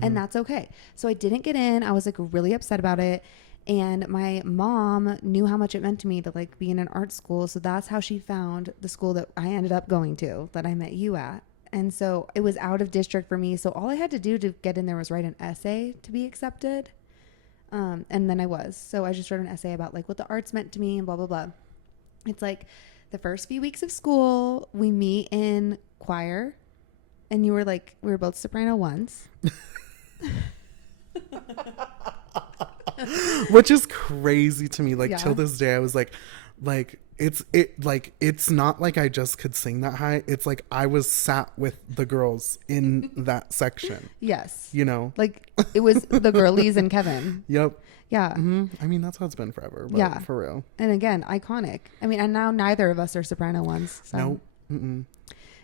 And that's okay. So I didn't get in. I was like really upset about it. And my mom knew how much it meant to me to like be in an art school. So that's how she found the school that I ended up going to, that I met you at. And so it was out of district for me. So all I had to do to get in there was write an essay to be accepted. And then I was. So I just wrote an essay about like what the arts meant to me and blah, blah, blah. It's like the first few weeks of school, we meet in choir. And you were like, we were both soprano ones. Which is crazy to me. Like till this day, I was like it's not like I just could sing that high. It's like I was sat with the girls in that section. Yes. You know, like it was the girlies and Kevin. Yep. Yeah. I mean, that's how it's been forever. But for real. And again, iconic. I mean, and now neither of us are soprano ones. So. Nope.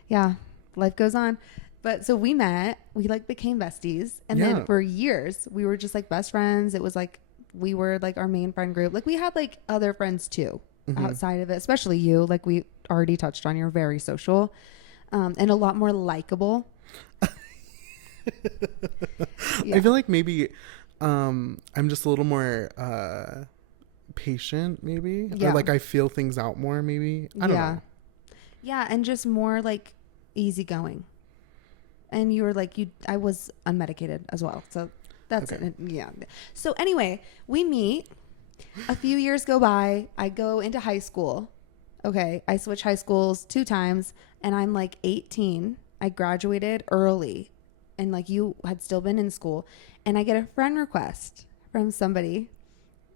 Yeah. Life goes on. But so we met, we like became besties. And then for years, we were just like best friends. It was like, we were like our main friend group. Like we had like other friends too, outside of it, especially you. Like we already touched on, you're very social, and a lot more likable. I feel like maybe I'm just a little more patient, maybe. Or like I feel things out more, maybe. I don't know. Yeah, and just more like easygoing. And you were like, I was unmedicated as well. So that's it. Yeah. So anyway, we meet. A few years go by. I go into high school. Okay. I switch high schools 2 times, and I'm like 18. I graduated early, and like you had still been in school, and I get a friend request from somebody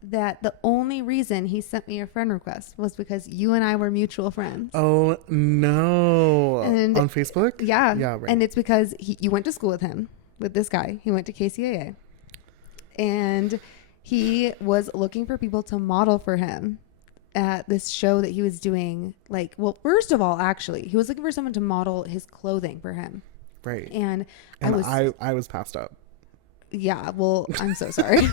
that the only reason he sent me a friend request was because you and I were mutual friends. Oh no. And on Facebook? Yeah. Yeah. Right. And it's because you went to school with him, with this guy. He went to KCAA, and he was looking for people to model for him at this show that he was doing. Like, well, first of all, actually, he was looking for someone to model his clothing for him. Right. And I was passed up. Yeah. Well, I'm so sorry.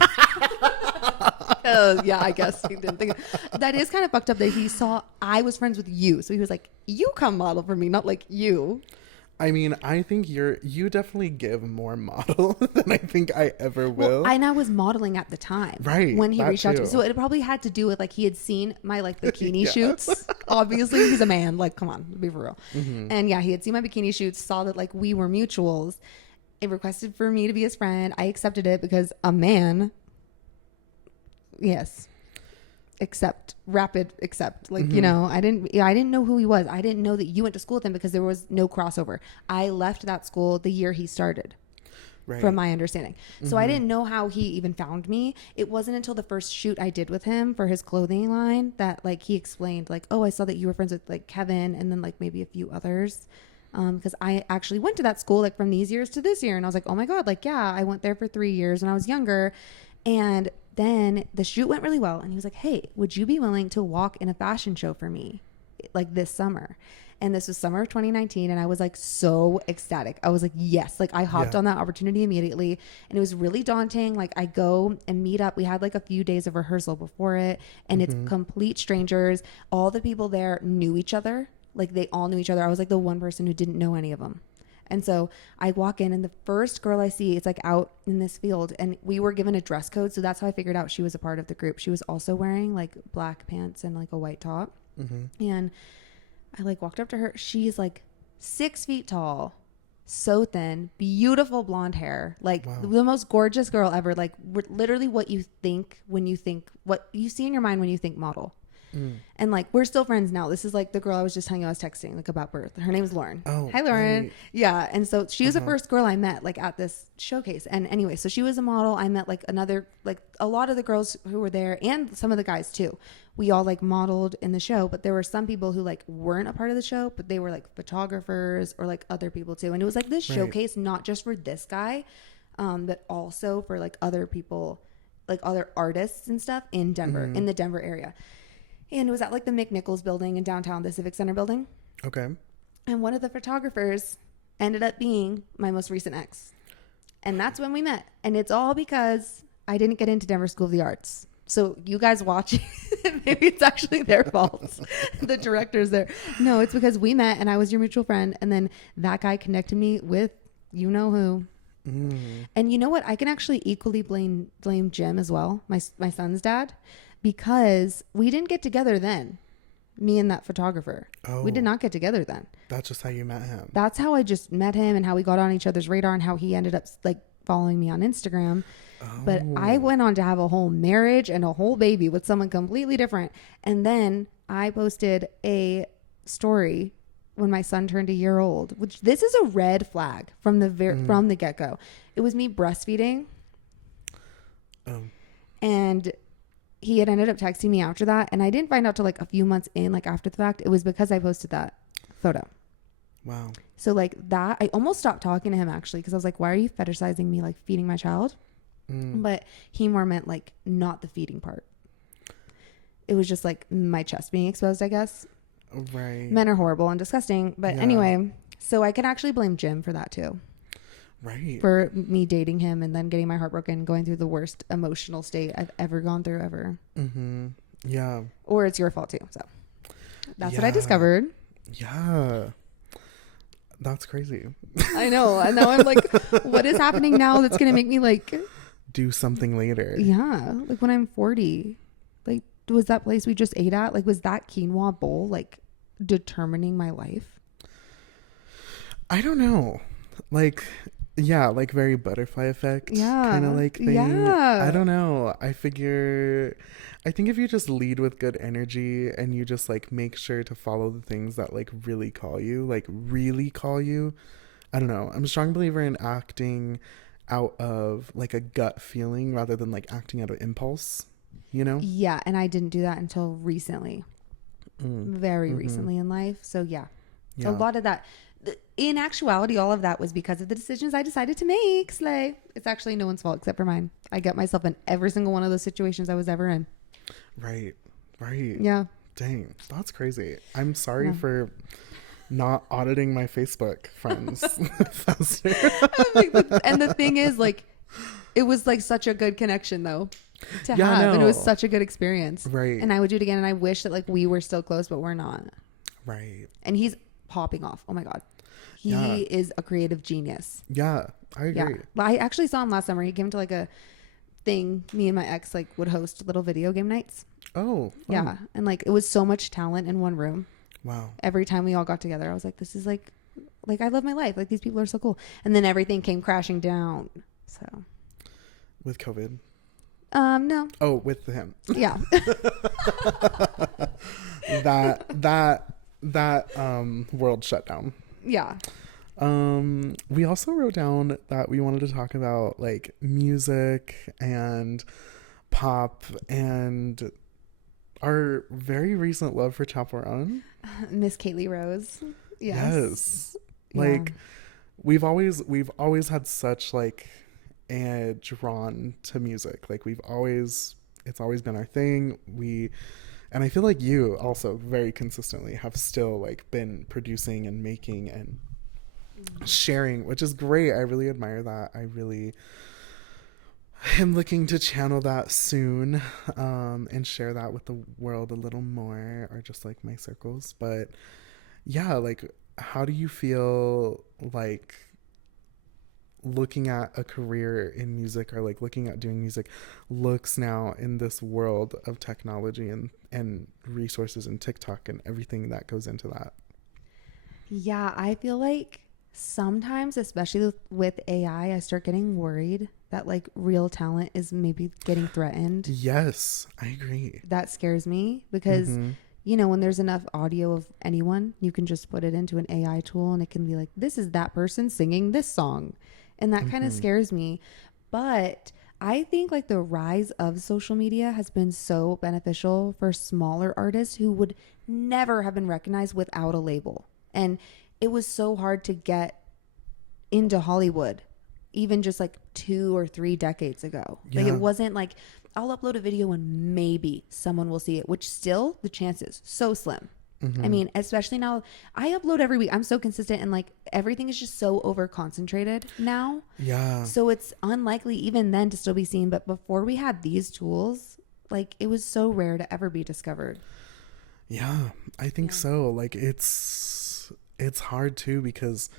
Yeah, I guess he didn't think that is kind of fucked up that he saw I was friends with you. So he was like, you come model for me, not like you. I mean, I think you definitely give more model than I think I ever will. Well, and I was modeling at the time. Right, When he that reached out to too. me. So it probably had to do with like he had seen my like bikini Yeah. shoots. Obviously, he's a man. Like, come on, be for real. Mm-hmm. And yeah, he had seen my bikini shoots, saw that like we were mutuals. It requested for me to be his friend. I accepted it because a man. Yes. Rapid accept. Like, you know, I didn't know who he was. I didn't know that you went to school with him because there was no crossover. I left that school the year he started. Right. From my understanding. So I didn't know how he even found me. It wasn't until the first shoot I did with him for his clothing line that like he explained like, oh, I saw that you were friends with like Kevin and then like maybe a few others. Because I actually went to that school like from these years to this year. And I was like, oh my God, like, yeah, I went there for 3 years when I was younger. And then the shoot went really well. And he was like, hey, would you be willing to walk in a fashion show for me like this summer? And this was summer of 2019. And I was like so ecstatic. I was like, yes, like I hopped on that opportunity immediately. And it was really daunting. Like I go and meet up. We had like a few days of rehearsal before it. And it's complete strangers. All the people there knew each other. Like they all knew each other. I was like the one person who didn't know any of them. And so I walk in and the first girl I see, it's like out in this field and we were given a dress code. So that's how I figured out she was a part of the group. She was also wearing like black pants and like a white top. And I like walked up to her. She's like 6 feet tall, so thin, beautiful blonde hair, like the most gorgeous girl ever. Like literally what you think when you think, what you see in your mind when you think model. And like we're still friends now. This is like the girl I was just telling you I was texting like about birth. Her name is Lauren. Oh, hi Lauren. right. Yeah. And so she was the first girl I met like at this showcase. And anyway, so she was a model. I met like a lot of the girls who were there and some of the guys too. We all like modeled in the show, but there were some people who like weren't a part of the show, but they were like photographers or like other people too. And it was like this showcase, not just for this guy, but also for like other people, like other artists and stuff in Denver, in the Denver area. And it was at like the McNichols building in downtown, the Civic Center building. Okay. And one of the photographers ended up being my most recent ex. And that's when we met. And it's all because I didn't get into Denver School of the Arts. So you guys watching, maybe it's actually their fault. The director's there. No, it's because we met and I was your mutual friend. And then that guy connected me with you know who. And you know what? I can actually equally blame Jim as well, my son's dad. Because we didn't get together then, me and that photographer. We did not get together then. That's just how you met him. That's how I just met him and how we got on each other's radar and how he ended up like following me on Instagram. But I went on to have a whole marriage and a whole baby with someone completely different. And then I posted a story when my son turned a year old, which this is a red flag from the from the get-go. It was me breastfeeding. And he had ended up texting me after that. And I didn't find out till like a few months in, like after the fact. It was because I posted that photo. Wow. So like that, I almost stopped talking to him actually. Cause I was like, why are you fetishizing me? Like feeding my child. But he more meant like not the feeding part. It was just like my chest being exposed, I guess. Right. Men are horrible and disgusting. But anyway, so I can actually blame Jim for that too. Right. For me dating him and then getting my heart broken, going through the worst emotional state I've ever gone through ever. Yeah. Or it's your fault too. So that's what I discovered. Yeah. That's crazy. I know. And now I'm like, what is happening now that's going to make me like do something later? Yeah. Like when I'm 40, like was that place we just ate at? Like was that quinoa bowl like determining my life? I don't know. Like, yeah, like very butterfly effect kind of like thing. Yeah. I don't know. I think if you just lead with good energy and you just like make sure to follow the things that like really call you. I don't know. I'm a strong believer in acting out of like a gut feeling rather than like acting out of impulse, you know? Yeah. And I didn't do that until recently. Very recently in life. So yeah. A lot of that. In actuality, all of that was because of the decisions I decided to make. Slay. It's actually no one's fault except for mine. I get myself in every single one of those situations I was ever in. Right. Yeah. Dang, that's crazy. I'm sorry for not auditing my Facebook friends faster. And the thing is, like, it was like such a good connection though. to Yeah, have. And it was no. such a good experience. Right. And I would do it again. And I wish that like we were still close, but we're not. Right. And he's popping off. Oh my God. He Yeah. is a creative genius. Yeah, I Yeah. agree. Well, I actually saw him last summer. He came to like a thing. Me and my ex like would host little video game nights. Oh, fun. Yeah. And like it was so much talent in one room. Wow. Every time we all got together, I was like, this is like I love my life. Like these people are so cool. And then everything came crashing down. So With COVID. no. Oh, with him. Yeah. that world shut down. Yeah. We also wrote down that we wanted to talk about like music and pop and our very recent love for Chappell Roan. Miss Kaylee Rose. Yes. Yeah. Like we've always had such like a drawn to music. Like it's always been our thing. And I feel like you also very consistently have still like been producing and making and sharing, which is great. I really admire that. I really am looking to channel that soon, and share that with the world a little more, or just like my circles. But yeah, like how do you feel like looking at a career in music, or like looking at doing music looks now in this world of technology and resources and TikTok and everything that goes into that? Yeah, I feel like sometimes, especially with AI, I start getting worried that like real talent is maybe getting threatened. Yes, I agree. That scares me because, you know, when there's enough audio of anyone, you can just put it into an AI tool and it can be like, this is that person singing this song. And that kind of scares me. But I think like the rise of social media has been so beneficial for smaller artists who would never have been recognized without a label. And it was so hard to get into Hollywood, even just like 2 or 3 decades ago. Yeah. Like it wasn't like I'll upload a video and maybe someone will see it, which still the chances so slim. I mean, especially now I upload every week. I'm so consistent and like everything is just so over concentrated now. Yeah. So it's unlikely even then to still be seen. But before we had these tools, like it was so rare to ever be discovered. Yeah, I think so. Like it's hard too, because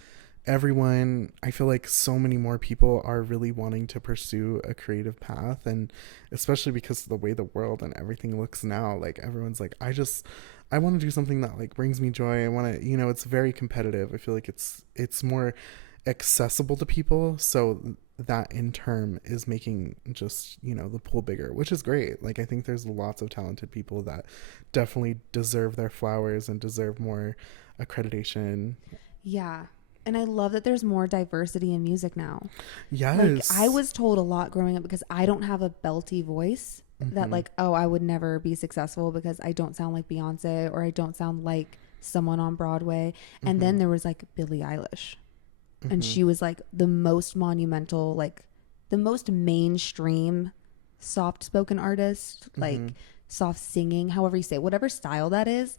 I feel like so many more people are really wanting to pursue a creative path, and especially because of the way the world and everything looks now, like everyone's like, I want to do something that like brings me joy. I want to, it's very competitive. I feel like it's more accessible to people, so that in turn is making just the pool bigger, which is great. Like I think there's lots of talented people that definitely deserve their flowers and deserve more accreditation. Yeah. And I love that there's more diversity in music now. Yes. Like I was told a lot growing up because I don't have a belty voice that like, oh, I would never be successful because I don't sound like Beyonce or I don't sound like someone on Broadway. And then there was like Billie Eilish. And she was like the most monumental, like the most mainstream soft spoken artist, like soft singing, however you say it, whatever style that is,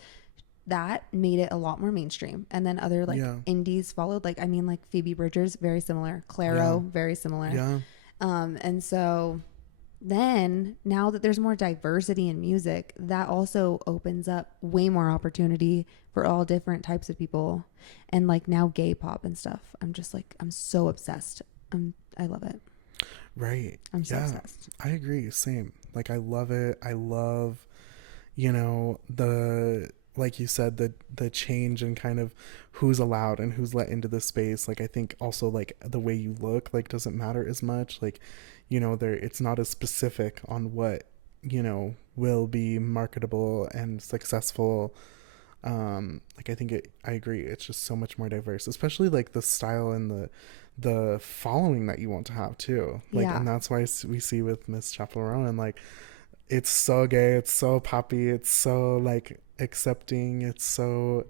that made it a lot more mainstream. And then other like indies followed. Like, I mean, like Phoebe Bridgers, very similar. Clairo, very similar. Yeah. And so then now that there's more diversity in music, that also opens up way more opportunity for all different types of people. And like now gay pop and stuff, I'm just like, I'm so obsessed. I love it. Right. I'm so obsessed. I agree. Same. Like I love it. I love, like you said, the change and kind of who's allowed and who's let into the space. Like I think also like the way you look like doesn't matter as much. Like, it's not as specific on what, will be marketable and successful. Like I agree. It's just so much more diverse, especially like the style and the following that you want to have too. Like, and that's why we see with Miss Chappell Roan, like it's so gay, it's so poppy, it's so like accepting, it's so,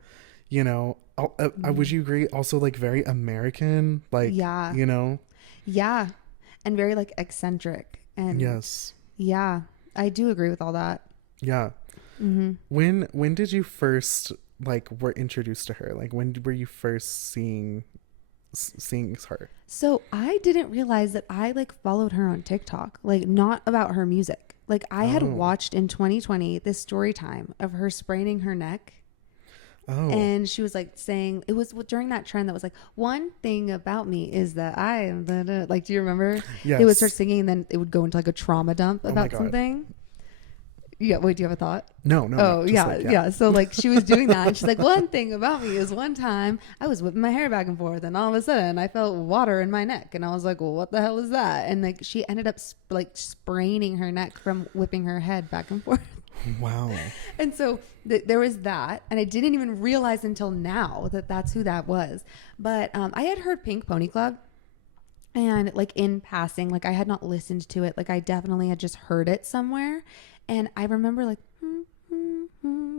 would you agree? Also like very American, like, Yeah. And very like eccentric. And yes. Yeah, I do agree with all that. Yeah. When did you first were introduced to her? Like when were you first seeing sings her. So I didn't realize that I like followed her on TikTok, like not about her music. Like I had watched in 2020 this story time of her spraining her neck. Oh. And she was like saying, it was during that trend that was like, one thing about me is that I am like, do you remember? Yes. They would start singing and then it would go into like a trauma dump Oh my about God. something. Yeah. Wait, do you have a thought? No. Oh, just yeah. like, Yeah. So like she was doing that. And she's like, one thing about me is one time I was whipping my hair back and forth and all of a sudden I felt water in my neck. And I was like, well, what the hell is that? And like she ended up like spraining her neck from whipping her head back and forth. Wow. And so there was that. And I didn't even realize until now that that's who that was. But I had heard Pink Pony Club. And like in passing, like I had not listened to it. Like I definitely had just heard it somewhere. And I remember like,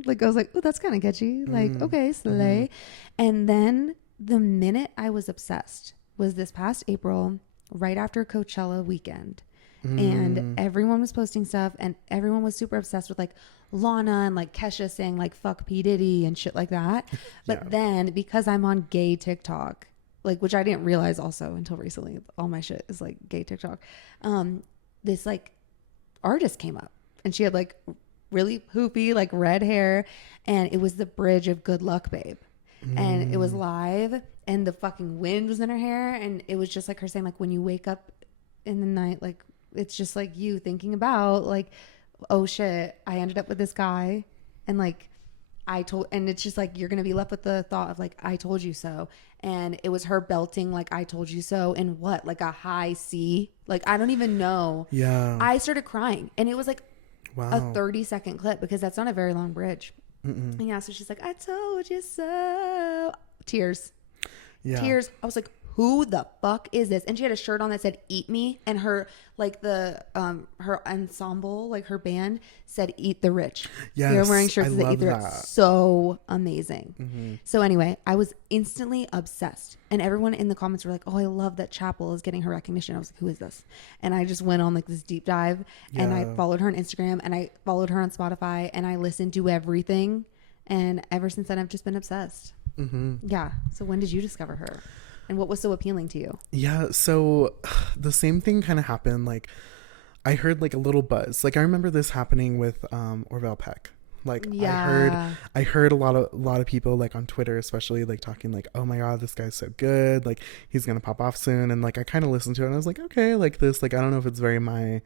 like I was like, oh, that's kind of catchy. Like, okay, slay. And then the minute I was obsessed was this past April, right after Coachella weekend. And everyone was posting stuff and everyone was super obsessed with like Lana and like Kesha saying like fuck P. Diddy and shit like that. But then because I'm on gay TikTok, like, which I didn't realize also until recently, all my shit is like gay TikTok. This like artist came up and she had like really poofy like red hair and it was the bridge of Good Luck Babe. And it was live and the fucking wind was in her hair and it was just like her saying like when you wake up in the night, like it's just like you thinking about like, oh shit, I ended up with this guy and like and it's just like you're gonna be left with the thought of like I told you so. And it was her belting like I told you so in what, like a high C, like I don't even know. Yeah. I started crying and it was like Wow. a 30-second clip because that's not a very long bridge. And yeah, so she's like, I told you so. Tears. I was like, who the fuck is this? And she had a shirt on that said eat me, and her like the her ensemble, like her band said eat the rich. Yes, they were wearing shirts I that love eat the rich. that. So amazing. So anyway, I was instantly obsessed, and everyone in the comments were like, oh, I love that Chappell is getting her recognition. I was like, who is this? And I just went on like this deep dive and I followed her on Instagram and I followed her on Spotify and I listened to everything, and ever since then I've just been obsessed. Yeah. So when did you discover her? And what was so appealing to you? Yeah, so the same thing kind of happened. Like, I heard like a little buzz. Like, I remember this happening with Orville Peck. Like, I heard a lot of people like on Twitter, especially like talking like, oh my God, this guy's so good. Like, he's gonna pop off soon. And like, I kind of listened to it and I was like, okay, like this. Like, I don't know if it's very my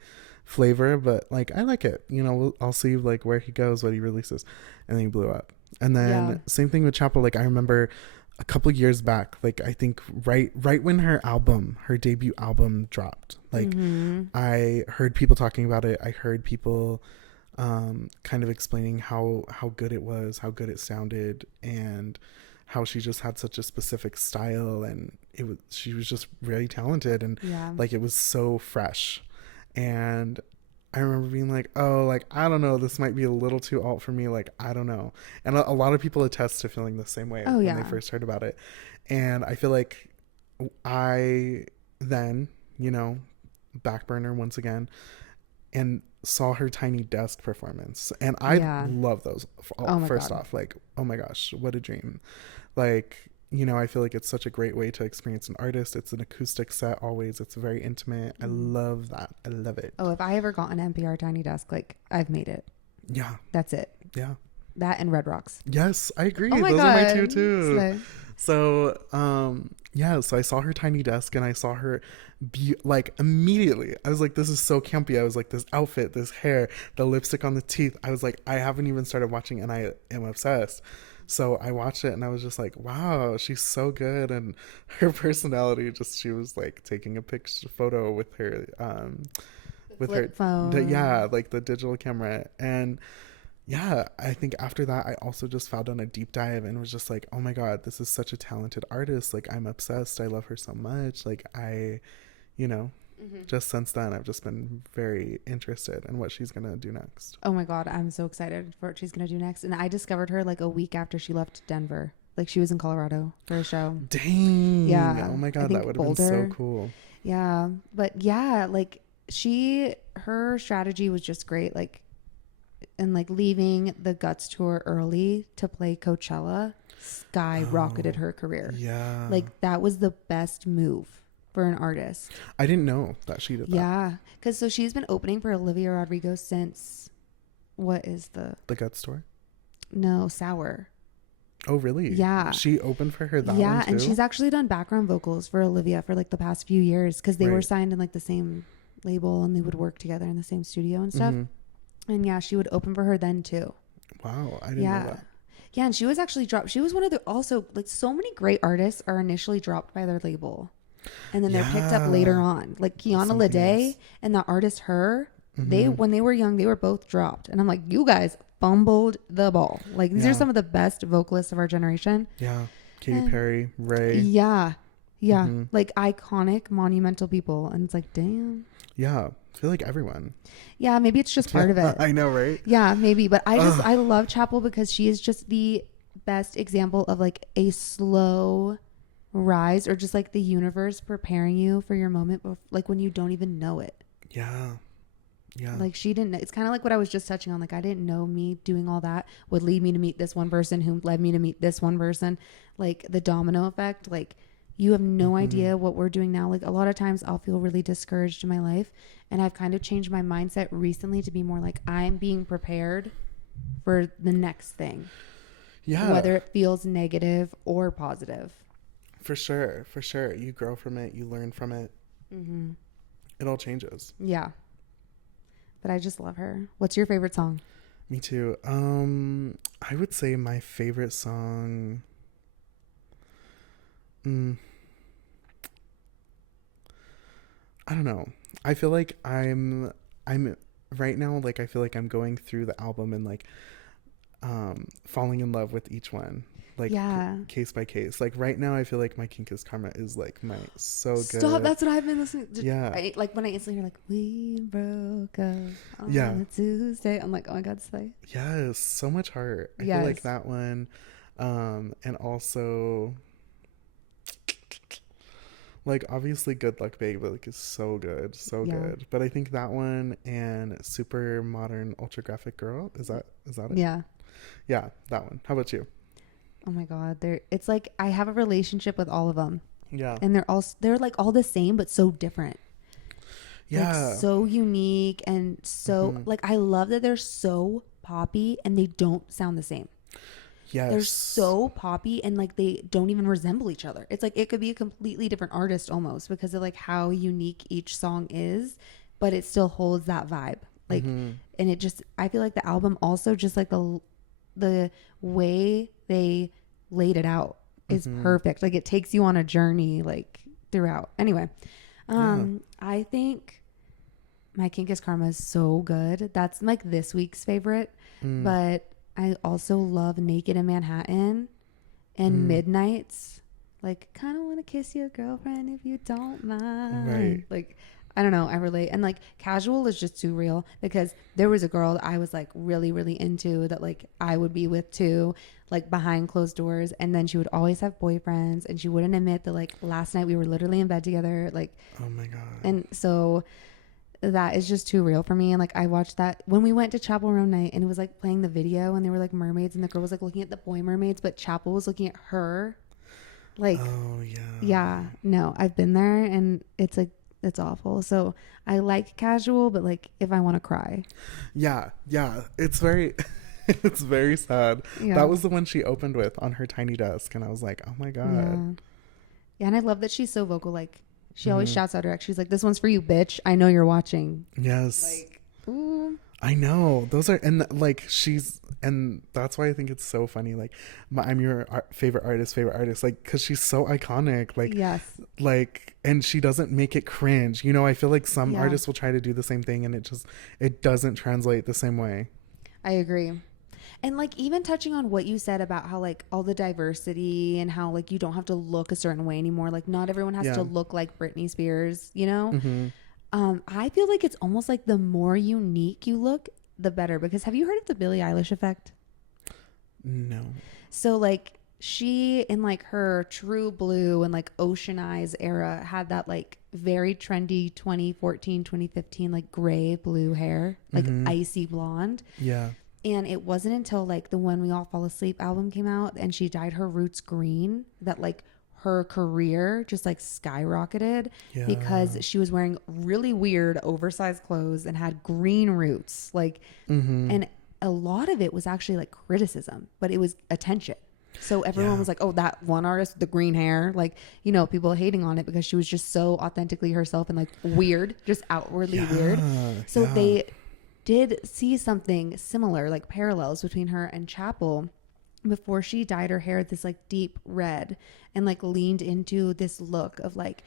flavor, but like, I like it. You know, I'll see like where he goes, what he releases, and then he blew up. And then same thing with Chappell. Like, I remember a couple years back, like I think right when her debut album dropped, like I heard people talking about it. I heard people kind of explaining how good it was, how good it sounded, and how she just had such a specific style, and she was just really talented, and like it was so fresh. And I remember being like, oh, like, I don't know, this might be a little too alt for me. Like, I don't know. And a lot of people attest to feeling the same way when they first heard about it. And I feel like I then, you know, back burner once again and saw her Tiny Desk performance. And I love those. First off, like, oh my gosh, what a dream. Like, you know, I feel like it's such a great way to experience an artist. It's an acoustic set always. It's very intimate. I love that. I love it. Oh, if I ever got an NPR Tiny Desk, like I've made it. Yeah. That's it. Yeah. That and Red Rocks. Yes, I agree. Oh my Those God. are my two too. Slay. So, so I saw her Tiny Desk and I saw her like immediately. I was like, this is so campy. I was like, this outfit, this hair, the lipstick on the teeth. I was like, I haven't even started watching and I am obsessed. So I watched it and I was just like, wow, she's so good. And her personality, she was like taking a photo with her, with her phone. Like the digital camera. And yeah, I think after that, I also just found on a deep dive and was just like, oh my God, this is such a talented artist. Like, I'm obsessed. I love her so much. Like, just since then, I've just been very interested in what she's going to do next. Oh my God, I'm so excited for what she's going to do next. And I discovered her like a week after she left Denver. Like, she was in Colorado for a show. Dang. Yeah. Oh my God, that would have been so cool. Yeah. But yeah, like her strategy was just great. Like, and like leaving the Guts tour early to play Coachella skyrocketed her career. Yeah. Like that was the best move for an artist. I didn't know that she did that. Yeah. Because so she's been opening for Olivia Rodrigo since, what is the Guts tour? No, Sour. Oh, really? Yeah. She opened for her that yeah, one too? and she's actually done background vocals for Olivia for like the past few years because they were Right. signed in like the same label and they would work together in the same studio and stuff. And yeah, she would open for her then too. Wow, I didn't know that. Yeah, and she was actually dropped. She was one of the also like so many great artists are initially dropped by their label, and then they're picked up later on. Like Kiana Lede and the artist Her, they when they were young they were both dropped, and I'm like, you guys fumbled the ball. Like these are some of the best vocalists of our generation. Yeah, Katy Perry, Ray. Yeah, like iconic, monumental people, and it's like, damn. Yeah, I feel like everyone. Yeah, maybe it's just part of it. I know, right? Yeah, maybe. But I love Chappell because she is just the best example of like a slow rise, or just like the universe preparing you for your moment, like when you don't even know it. Yeah. Yeah. Like she didn't, it's kind of like what I was just touching on. Like I didn't know me doing all that would lead me to meet this one person who led me to meet this one person. Like the domino effect, like you have no idea what we're doing now. Like a lot of times I'll feel really discouraged in my life, and I've kind of changed my mindset recently to be more like I'm being prepared for the next thing. Yeah. Whether it feels negative or positive. For sure. For sure. You grow from it. You learn from it. It all changes. Yeah. But I just love her. What's your favorite song? Me too. I would say my favorite song. I don't know. I feel like I'm right now, like I feel like I'm going through the album and like falling in love with each one, like case by case. Like right now I feel like my Kink is Karma is like my so good. Stop, that's what I've been listening to. Yeah. Like when I instantly hear like we broke up on a Tuesday, I'm like, oh my god, slay. Yes, so much heart. I feel like that one. And also like obviously Good Luck Babe like is so good, good. But I think that one and Super Modern Ultra Graphic Girl, is that it? Yeah, that one. How about you? Oh my god, it's like I have a relationship with all of them. Yeah. And they're like all the same but so different. Yeah. Like, so unique and so like I love that they're so poppy and they don't sound the same. Yes. They're so poppy and like they don't even resemble each other. It's like it could be a completely different artist almost because of like how unique each song is, but it still holds that vibe. Like and it just, I feel like the album also just like the way they laid it out is perfect. Like it takes you on a journey like throughout. Anyway, I think My Kink is Karma is so good. That's like this week's favorite, but I also love Naked in Manhattan and Midnights. Like, kind of want to kiss your girlfriend if you don't mind. Right. Like, I don't know. I relate. And like Casual is just too real because there was a girl that I was like really, really into that like I would be with too, like behind closed doors. And then she would always have boyfriends and she wouldn't admit that like last night we were literally in bed together. Like, oh my God. And so that is just too real for me. And like I watched that when we went to Chappell Roan night and it was like playing the video and they were like mermaids and the girl was like looking at the boy mermaids, but Chappell was looking at her. Like, oh yeah, no, I've been there and it's like, it's awful. So I like Casual, but like if I want to cry. Yeah. It's very, it's very sad. Yeah. That was the one she opened with on her tiny desk. And I was like, oh my God. Yeah. And I love that she's so vocal. Like she always shouts out her ex. She's like, this one's for you, bitch. I know you're watching. Yes. Like, ooh. I know those are, and like and that's why I think it's so funny. Like I'm your favorite artist, like, cause she's so iconic. Like, yes. Like, and she doesn't make it cringe. You know, I feel like some artists will try to do the same thing and it doesn't translate the same way. I agree. And like even touching on what you said about how like all the diversity and how like you don't have to look a certain way anymore. Like not everyone has to look like Britney Spears, you know? Mm-hmm. I feel like it's almost like the more unique you look, the better. Because have you heard of the Billie Eilish effect? No. So like she in like her True Blue and like Ocean Eyes era had that like very trendy 2014, 2015 like gray blue hair, like icy blonde. Yeah. And it wasn't until like the When We All Fall Asleep album came out and she dyed her roots green that like her career just like skyrocketed because she was wearing really weird oversized clothes and had green roots. Like, and a lot of it was actually like criticism, but it was attention. So everyone was like, oh, that one artist with the green hair, like, you know, people hating on it because she was just so authentically herself and like weird, just outwardly weird. So they did see something similar, like parallels between her and Chappell before she dyed her hair this like deep red and like leaned into this look of like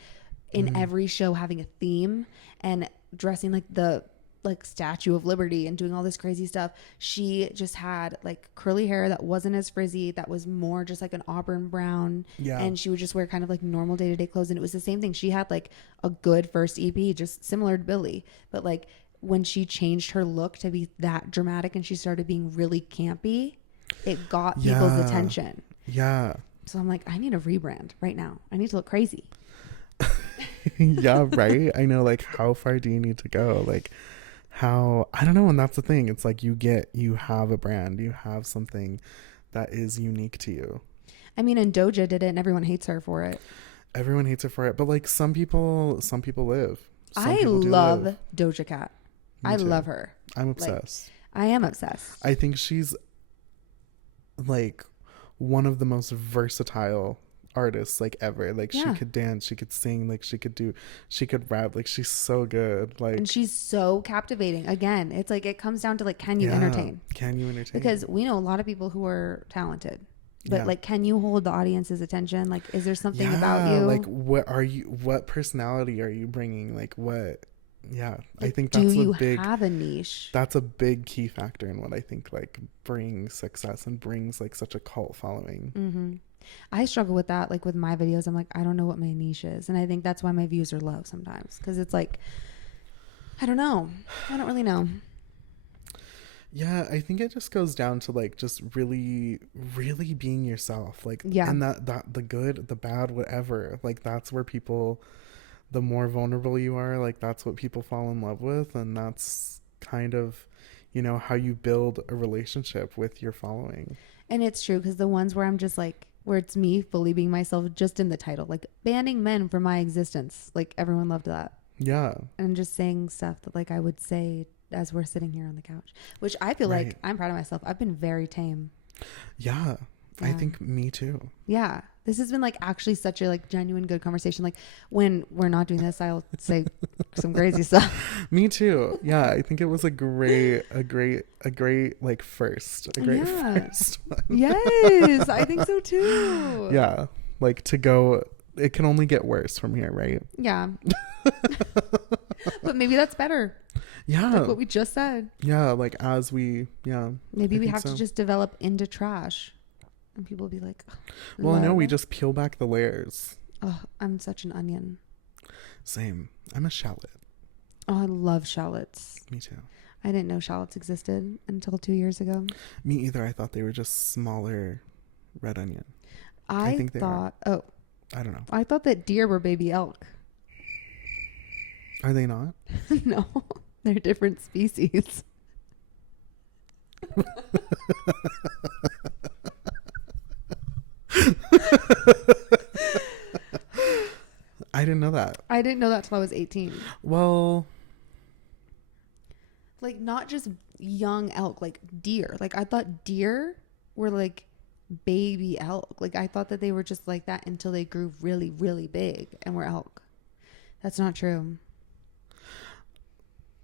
in every show having a theme and dressing like the like Statue of Liberty and doing all this crazy stuff. She just had like curly hair that wasn't as frizzy, that was more just like an auburn brown, and she would just wear kind of like normal day-to-day clothes. And it was the same thing. She had like a good first EP, just similar to Billie, but like when she changed her look to be that dramatic and she started being really campy, it got people's attention. So I'm like, I need a rebrand right now. I need to look crazy. Right. I know, like, how far do you need to go? Like, how, I don't know. And that's the thing. It's like you have a brand, you have something that is unique to you. I mean, and Doja did it and everyone hates her for it. Everyone hates her for it. But like some people live. I love Doja Cat. I love her. I'm obsessed. Like, I am obsessed. I think she's like one of the most versatile artists like ever. Like she could dance, she could sing, like she could rap, like she's so good. Like, and she's so captivating. Again, it's like it comes down to like, can you entertain? Because we know a lot of people who are talented, but like, can you hold the audience's attention? Like, is there something about you? Like, what personality are you bringing? Like, what? Like, I think that's have a niche? That's a big key factor in what I think like brings success and brings like such a cult following. I struggle with that. Like with my videos, I'm like, I don't know what my niche is. And I think that's why my views are low sometimes. Cause it's like, I don't know. I don't really know. Yeah. I think it just goes down to like, just really, really being yourself. Like, and that the good, the bad, whatever, like that's where people, the more vulnerable you are, like that's what people fall in love with. And that's kind of, you know, how you build a relationship with your following. And it's true. Cause the ones where I'm just like, where it's me fully being myself just in the title, like banning men from my existence. Like everyone loved that. Yeah. And just saying stuff that like I would say as we're sitting here on the couch, which I feel like I'm proud of myself. I've been very tame. Yeah. I think me too. Yeah. This has been like actually such a like genuine good conversation. Like when we're not doing this, I'll say some crazy stuff. Me too. Yeah. I think it was a great like first. A great first one. Yes. I think so too. Yeah. Like to go, it can only get worse from here, right? Yeah. But maybe that's better. Yeah. Like what we just said. Yeah. Like as we, maybe we have to just develop into trash. And people will be like, oh, well, I know we just peel back the layers. Oh, I'm such an onion. Same. I'm a shallot. Oh, I love shallots. Me too. I didn't know shallots existed until 2 years ago. Me either. I thought they were just smaller red onion. I think they thought, I don't know. I thought that deer were baby elk. Are they not? No, they're different species. I didn't know that. I didn't know that till I was 18. Well, like not just young elk, like deer. Like I thought deer were like baby elk. Like I thought that they were just like that until they grew really, really big and were elk. That's not true.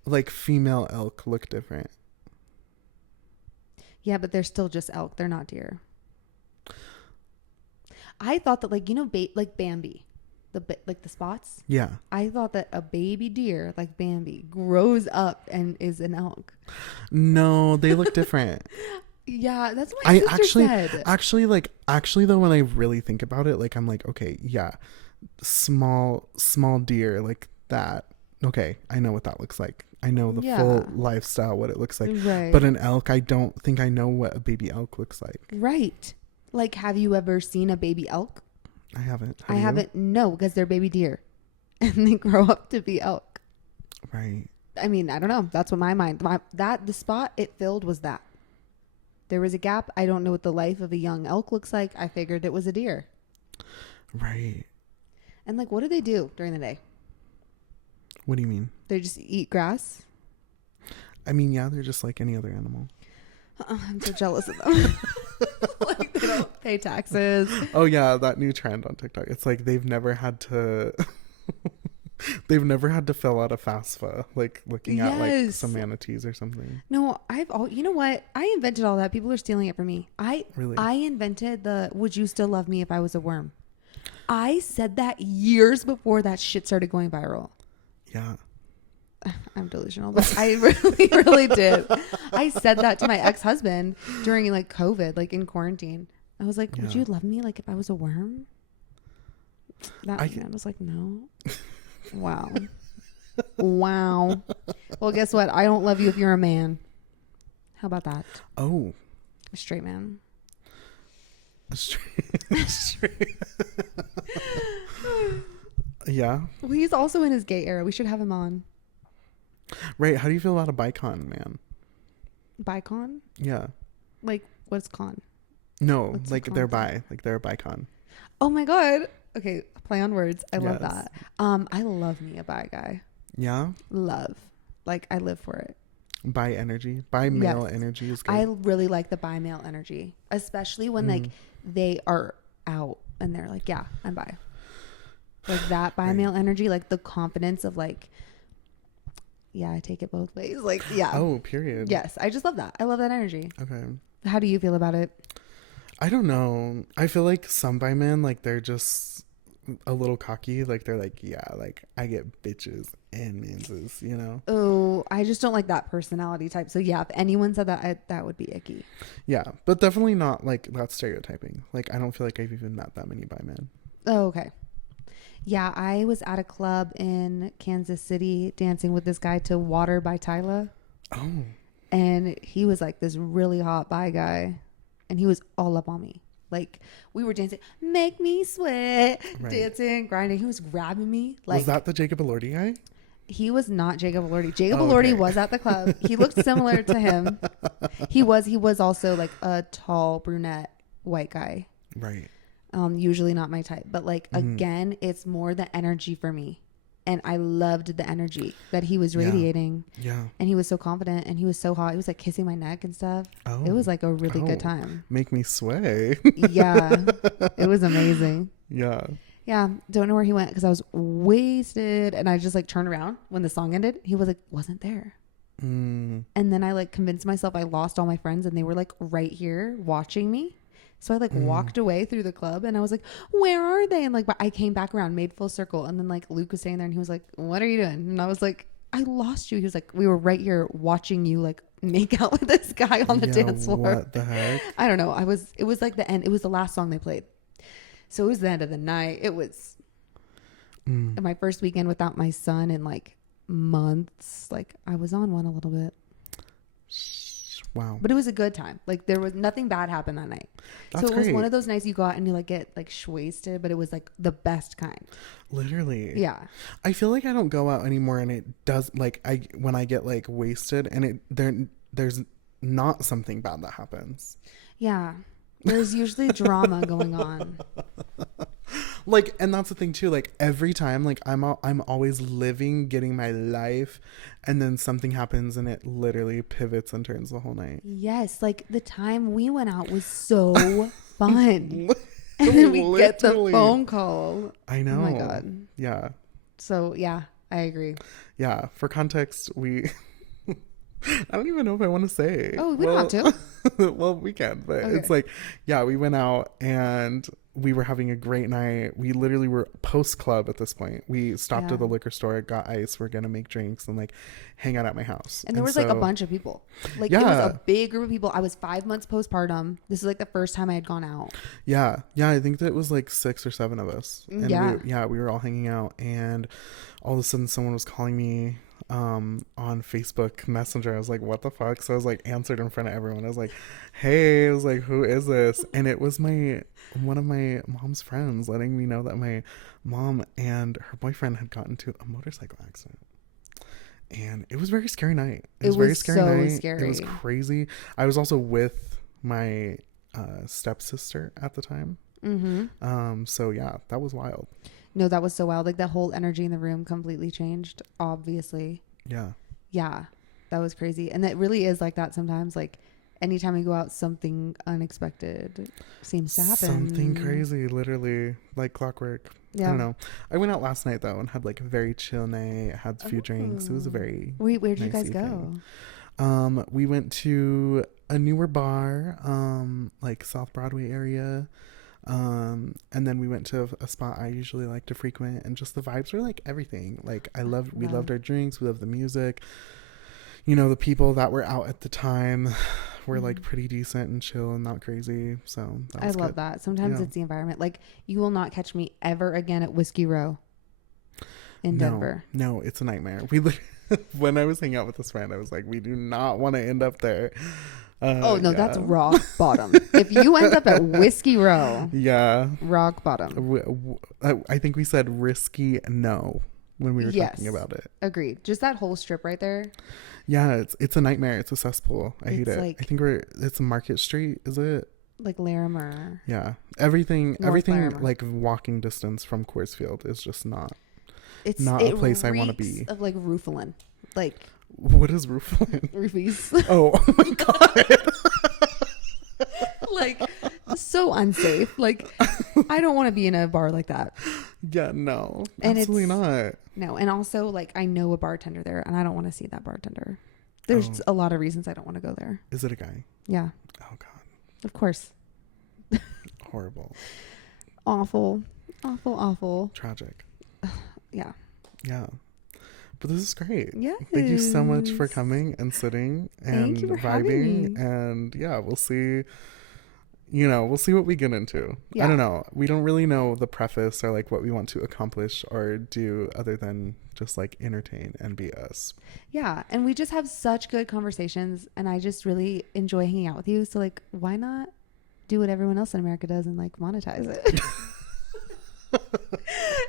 Like female elk look different. Yeah, but they're still just elk. They're not deer. I thought that like, you know, like Bambi, like the spots. Yeah. I thought that a baby deer like Bambi grows up and is an elk. No, they look different. Yeah, that's what my sister said. Actually though, when I really think about it, like I'm like, okay, yeah, small deer like that. Okay, I know what that looks like. I know the full lifestyle, what it looks like. Right. But an elk, I don't think I know what a baby elk looks like. Right. Like, have you ever seen a baby elk? I haven't. I haven't. No, because they're baby deer. And they grow up to be elk. Right. I mean, I don't know. That's what my mind. The spot it filled was that. there was a gap. I don't know what the life of a young elk looks like. I figured it was a deer. Right. And like, what do they do during the day? What do you mean? They just eat grass. I mean, yeah, they're just like any other animal. I'm so jealous of them. Like, they don't pay taxes. Oh yeah, that new trend on TikTok. It's like they've never had to they've never had to fill out a FAFSA, like looking at like some manatees or something. No, you know what? I invented all that. People are stealing it from me. Really? I invented the "Would you still love me if I was a worm?" I said that years before that shit started going viral. Yeah. I'm delusional, but I really, really did. I said that to my ex-husband during like COVID, like in quarantine. I was like, "Would you love me like if I was a worm?" That man was like, "No." Wow. Wow. Well, guess what? I don't love you if you're a man. How about that? Oh. A straight man. Straight. Yeah. Well, he's also in his gay era. We should have him on. Right. How do you feel about a bicon man? Bicon? Yeah. Like, what's con? No, What's like they're bi. Like they're a bicon. Oh my God. Okay. Play on words. I love that. I love me a bi guy. Yeah. Love. Like, I live for it. Bi energy. Bi male energy is good. I really like the bi male energy, especially when like they are out and they're like, yeah, I'm bi. Like that bi male energy, like the confidence of like, yeah, I take it both ways. Like, yeah. Oh, period. Yes. I just love that. I love that energy. Okay. How do you feel about it? I don't know. I feel like some bi men, like they're just a little cocky. Like they're like, yeah, like I get bitches and menses, you know? Oh, I just don't like that personality type. So yeah, if anyone said that, that would be icky. Yeah, but definitely not like that stereotyping. Like I don't feel like I've even met that many bi men. Oh, okay. Yeah, I was at a club in Kansas City dancing with this guy to Water by Tyla. Oh. And he was like this really hot bi guy. And he was all up on me. Like, we were dancing, make me sweat, dancing, grinding. He was grabbing me. Like, was that the Jacob Elordi guy? He was not Jacob Elordi. Jacob Elordi was at the club. He looked similar to him. He was also like a tall brunette white guy. Right. Usually not my type, but like again, it's more the energy for me. And I loved the energy that he was radiating. Yeah. And he was so confident and he was so hot. He was like kissing my neck and stuff. Oh. It was like a really good time. Make me sway. Yeah. It was amazing. Yeah. Yeah. Don't know where he went because I was wasted. And I just like turned around when the song ended. He was like, wasn't there. And then I like convinced myself I lost all my friends and they were like right here watching me. So I like walked away through the club and I was like, where are they? And like, but I came back around, made full circle. And then like Luke was standing there and he was like, what are you doing? And I was like, I lost you. He was like, we were right here watching you like make out with this guy on the dance floor. What the heck? I don't know. It was like the end. It was the last song they played. So it was the end of the night. It was my first weekend without my son in like months. Like I was on one a little bit. Wow. But it was a good time. Like there was nothing bad happened that night. That's so it was great. one of those nights you go out and you like get like wasted, but it was like the best kind. Literally. Yeah. I feel like I don't go out anymore and it does like when I get like wasted and there's not something bad that happens. Yeah. There's usually drama going on. Like, and that's the thing too, like every time like I'm always living, getting my life, and then something happens and it literally pivots and turns the whole night. Yes, like the time we went out was so fun. And then we get the phone call. I know. Oh my God. Yeah. So yeah, I agree. Yeah. For context, I don't even know if I want to say. Oh, we don't have to. Well, we can, but it's like, yeah, we went out and we were having a great night. We literally were post club at this point. We stopped at the liquor store, got ice. We're going to make drinks and like hang out at my house. And there was like a bunch of people. Like it was a big group of people. I was 5 months postpartum. This is like the first time I had gone out. Yeah. Yeah. I think that it was like 6 or 7 of us. And we were all hanging out and all of a sudden someone was calling me on Facebook Messenger. I was like, what the fuck? So I was like answered in front of everyone. I was like, hey, I was like, who is this? And it was one of my mom's friends letting me know that my mom and her boyfriend had gotten into a motorcycle accident. And it was a very scary night. It was very scary night. Scary. It was crazy. I was also with my stepsister at the time. So yeah, that was wild. No, that was so wild. Like the whole energy in the room completely changed, obviously. Yeah, that was crazy. And it really is like that sometimes. Like anytime we go out, something unexpected seems to happen. Something crazy, literally like clockwork. I don't know. I went out last night though and had like a very chill night. Had a few drinks. It was a very Wait, where'd you nice guys evening. go? We went to a newer bar, like South Broadway area. And then we went to a spot I usually like to frequent, and just the vibes were like everything. Like we loved our drinks, we loved the music. You know, the people that were out at the time were like pretty decent and chill and not crazy. So that was I love good. that. Sometimes it's the environment. Like you will not catch me ever again at Whiskey Row in Denver. No, it's a nightmare. When I was hanging out with this friend, I was like, we do not want to end up there. That's rock bottom. If you end up at Whiskey Row, rock bottom. I think we said risky no when we were talking about it. Agreed. Just that whole strip right there. Yeah, it's a nightmare. It's a cesspool. I hate it. Like, I think it's Market Street, is it? Like Larimer. Yeah. Everything Larimer. like walking distance from Coors Field is just not a place I want to be. Of like Roofalin. Like, what is Roofalin? Roofies. Oh my god. Like so unsafe. Like I don't want to be in a bar like that. Yeah, no. And absolutely not. No, and also like I know a bartender there and I don't want to see that bartender. There's a lot of reasons I don't want to go there. Is it a guy? Yeah. Oh god. Of course. Horrible. Awful. Tragic. Yeah. But this is great. Yeah. Thank you so much for coming and sitting and vibing. And yeah, we'll see. We'll see what we get into. Yeah. I don't know. We don't really know the preface or like what we want to accomplish or do other than just like entertain and be us. Yeah. And we just have such good conversations and I just really enjoy hanging out with you. So like, why not do what everyone else in America does and like monetize it?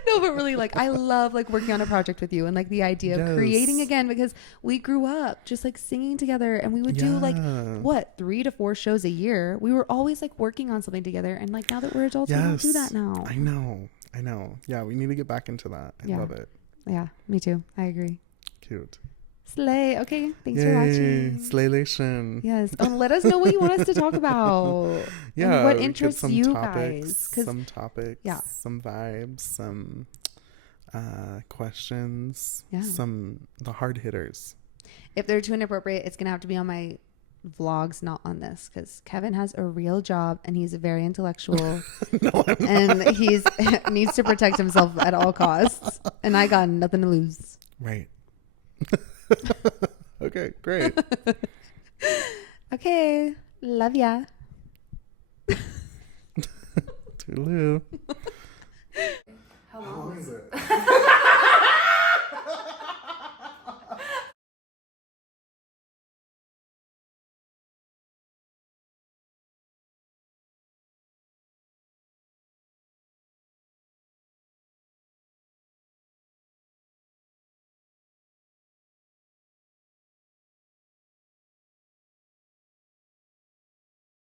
No, but really like I love like working on a project with you and like the idea of creating again, because we grew up just like singing together and we would do like 3 to 4 shows a year. We were always like working on something together, and like now that we're adults we don't do that now. I know. Yeah, we need to get back into that. I love it. Yeah, me too. I agree. Cute. Slay. Okay, thanks for watching. Slaylation. Yes. Let us know what you want us to talk about. Yeah. And what interests you topics, guys. Some topics. Yeah. Some vibes. Some questions. Yeah. The hard hitters. If they're too inappropriate, it's gonna have to be on my vlogs, not on this, because Kevin has a real job and he's very intellectual. No, and he's needs to protect himself at all costs. And I got nothing to lose. Right. Okay, great. Okay, love ya. Toodaloo.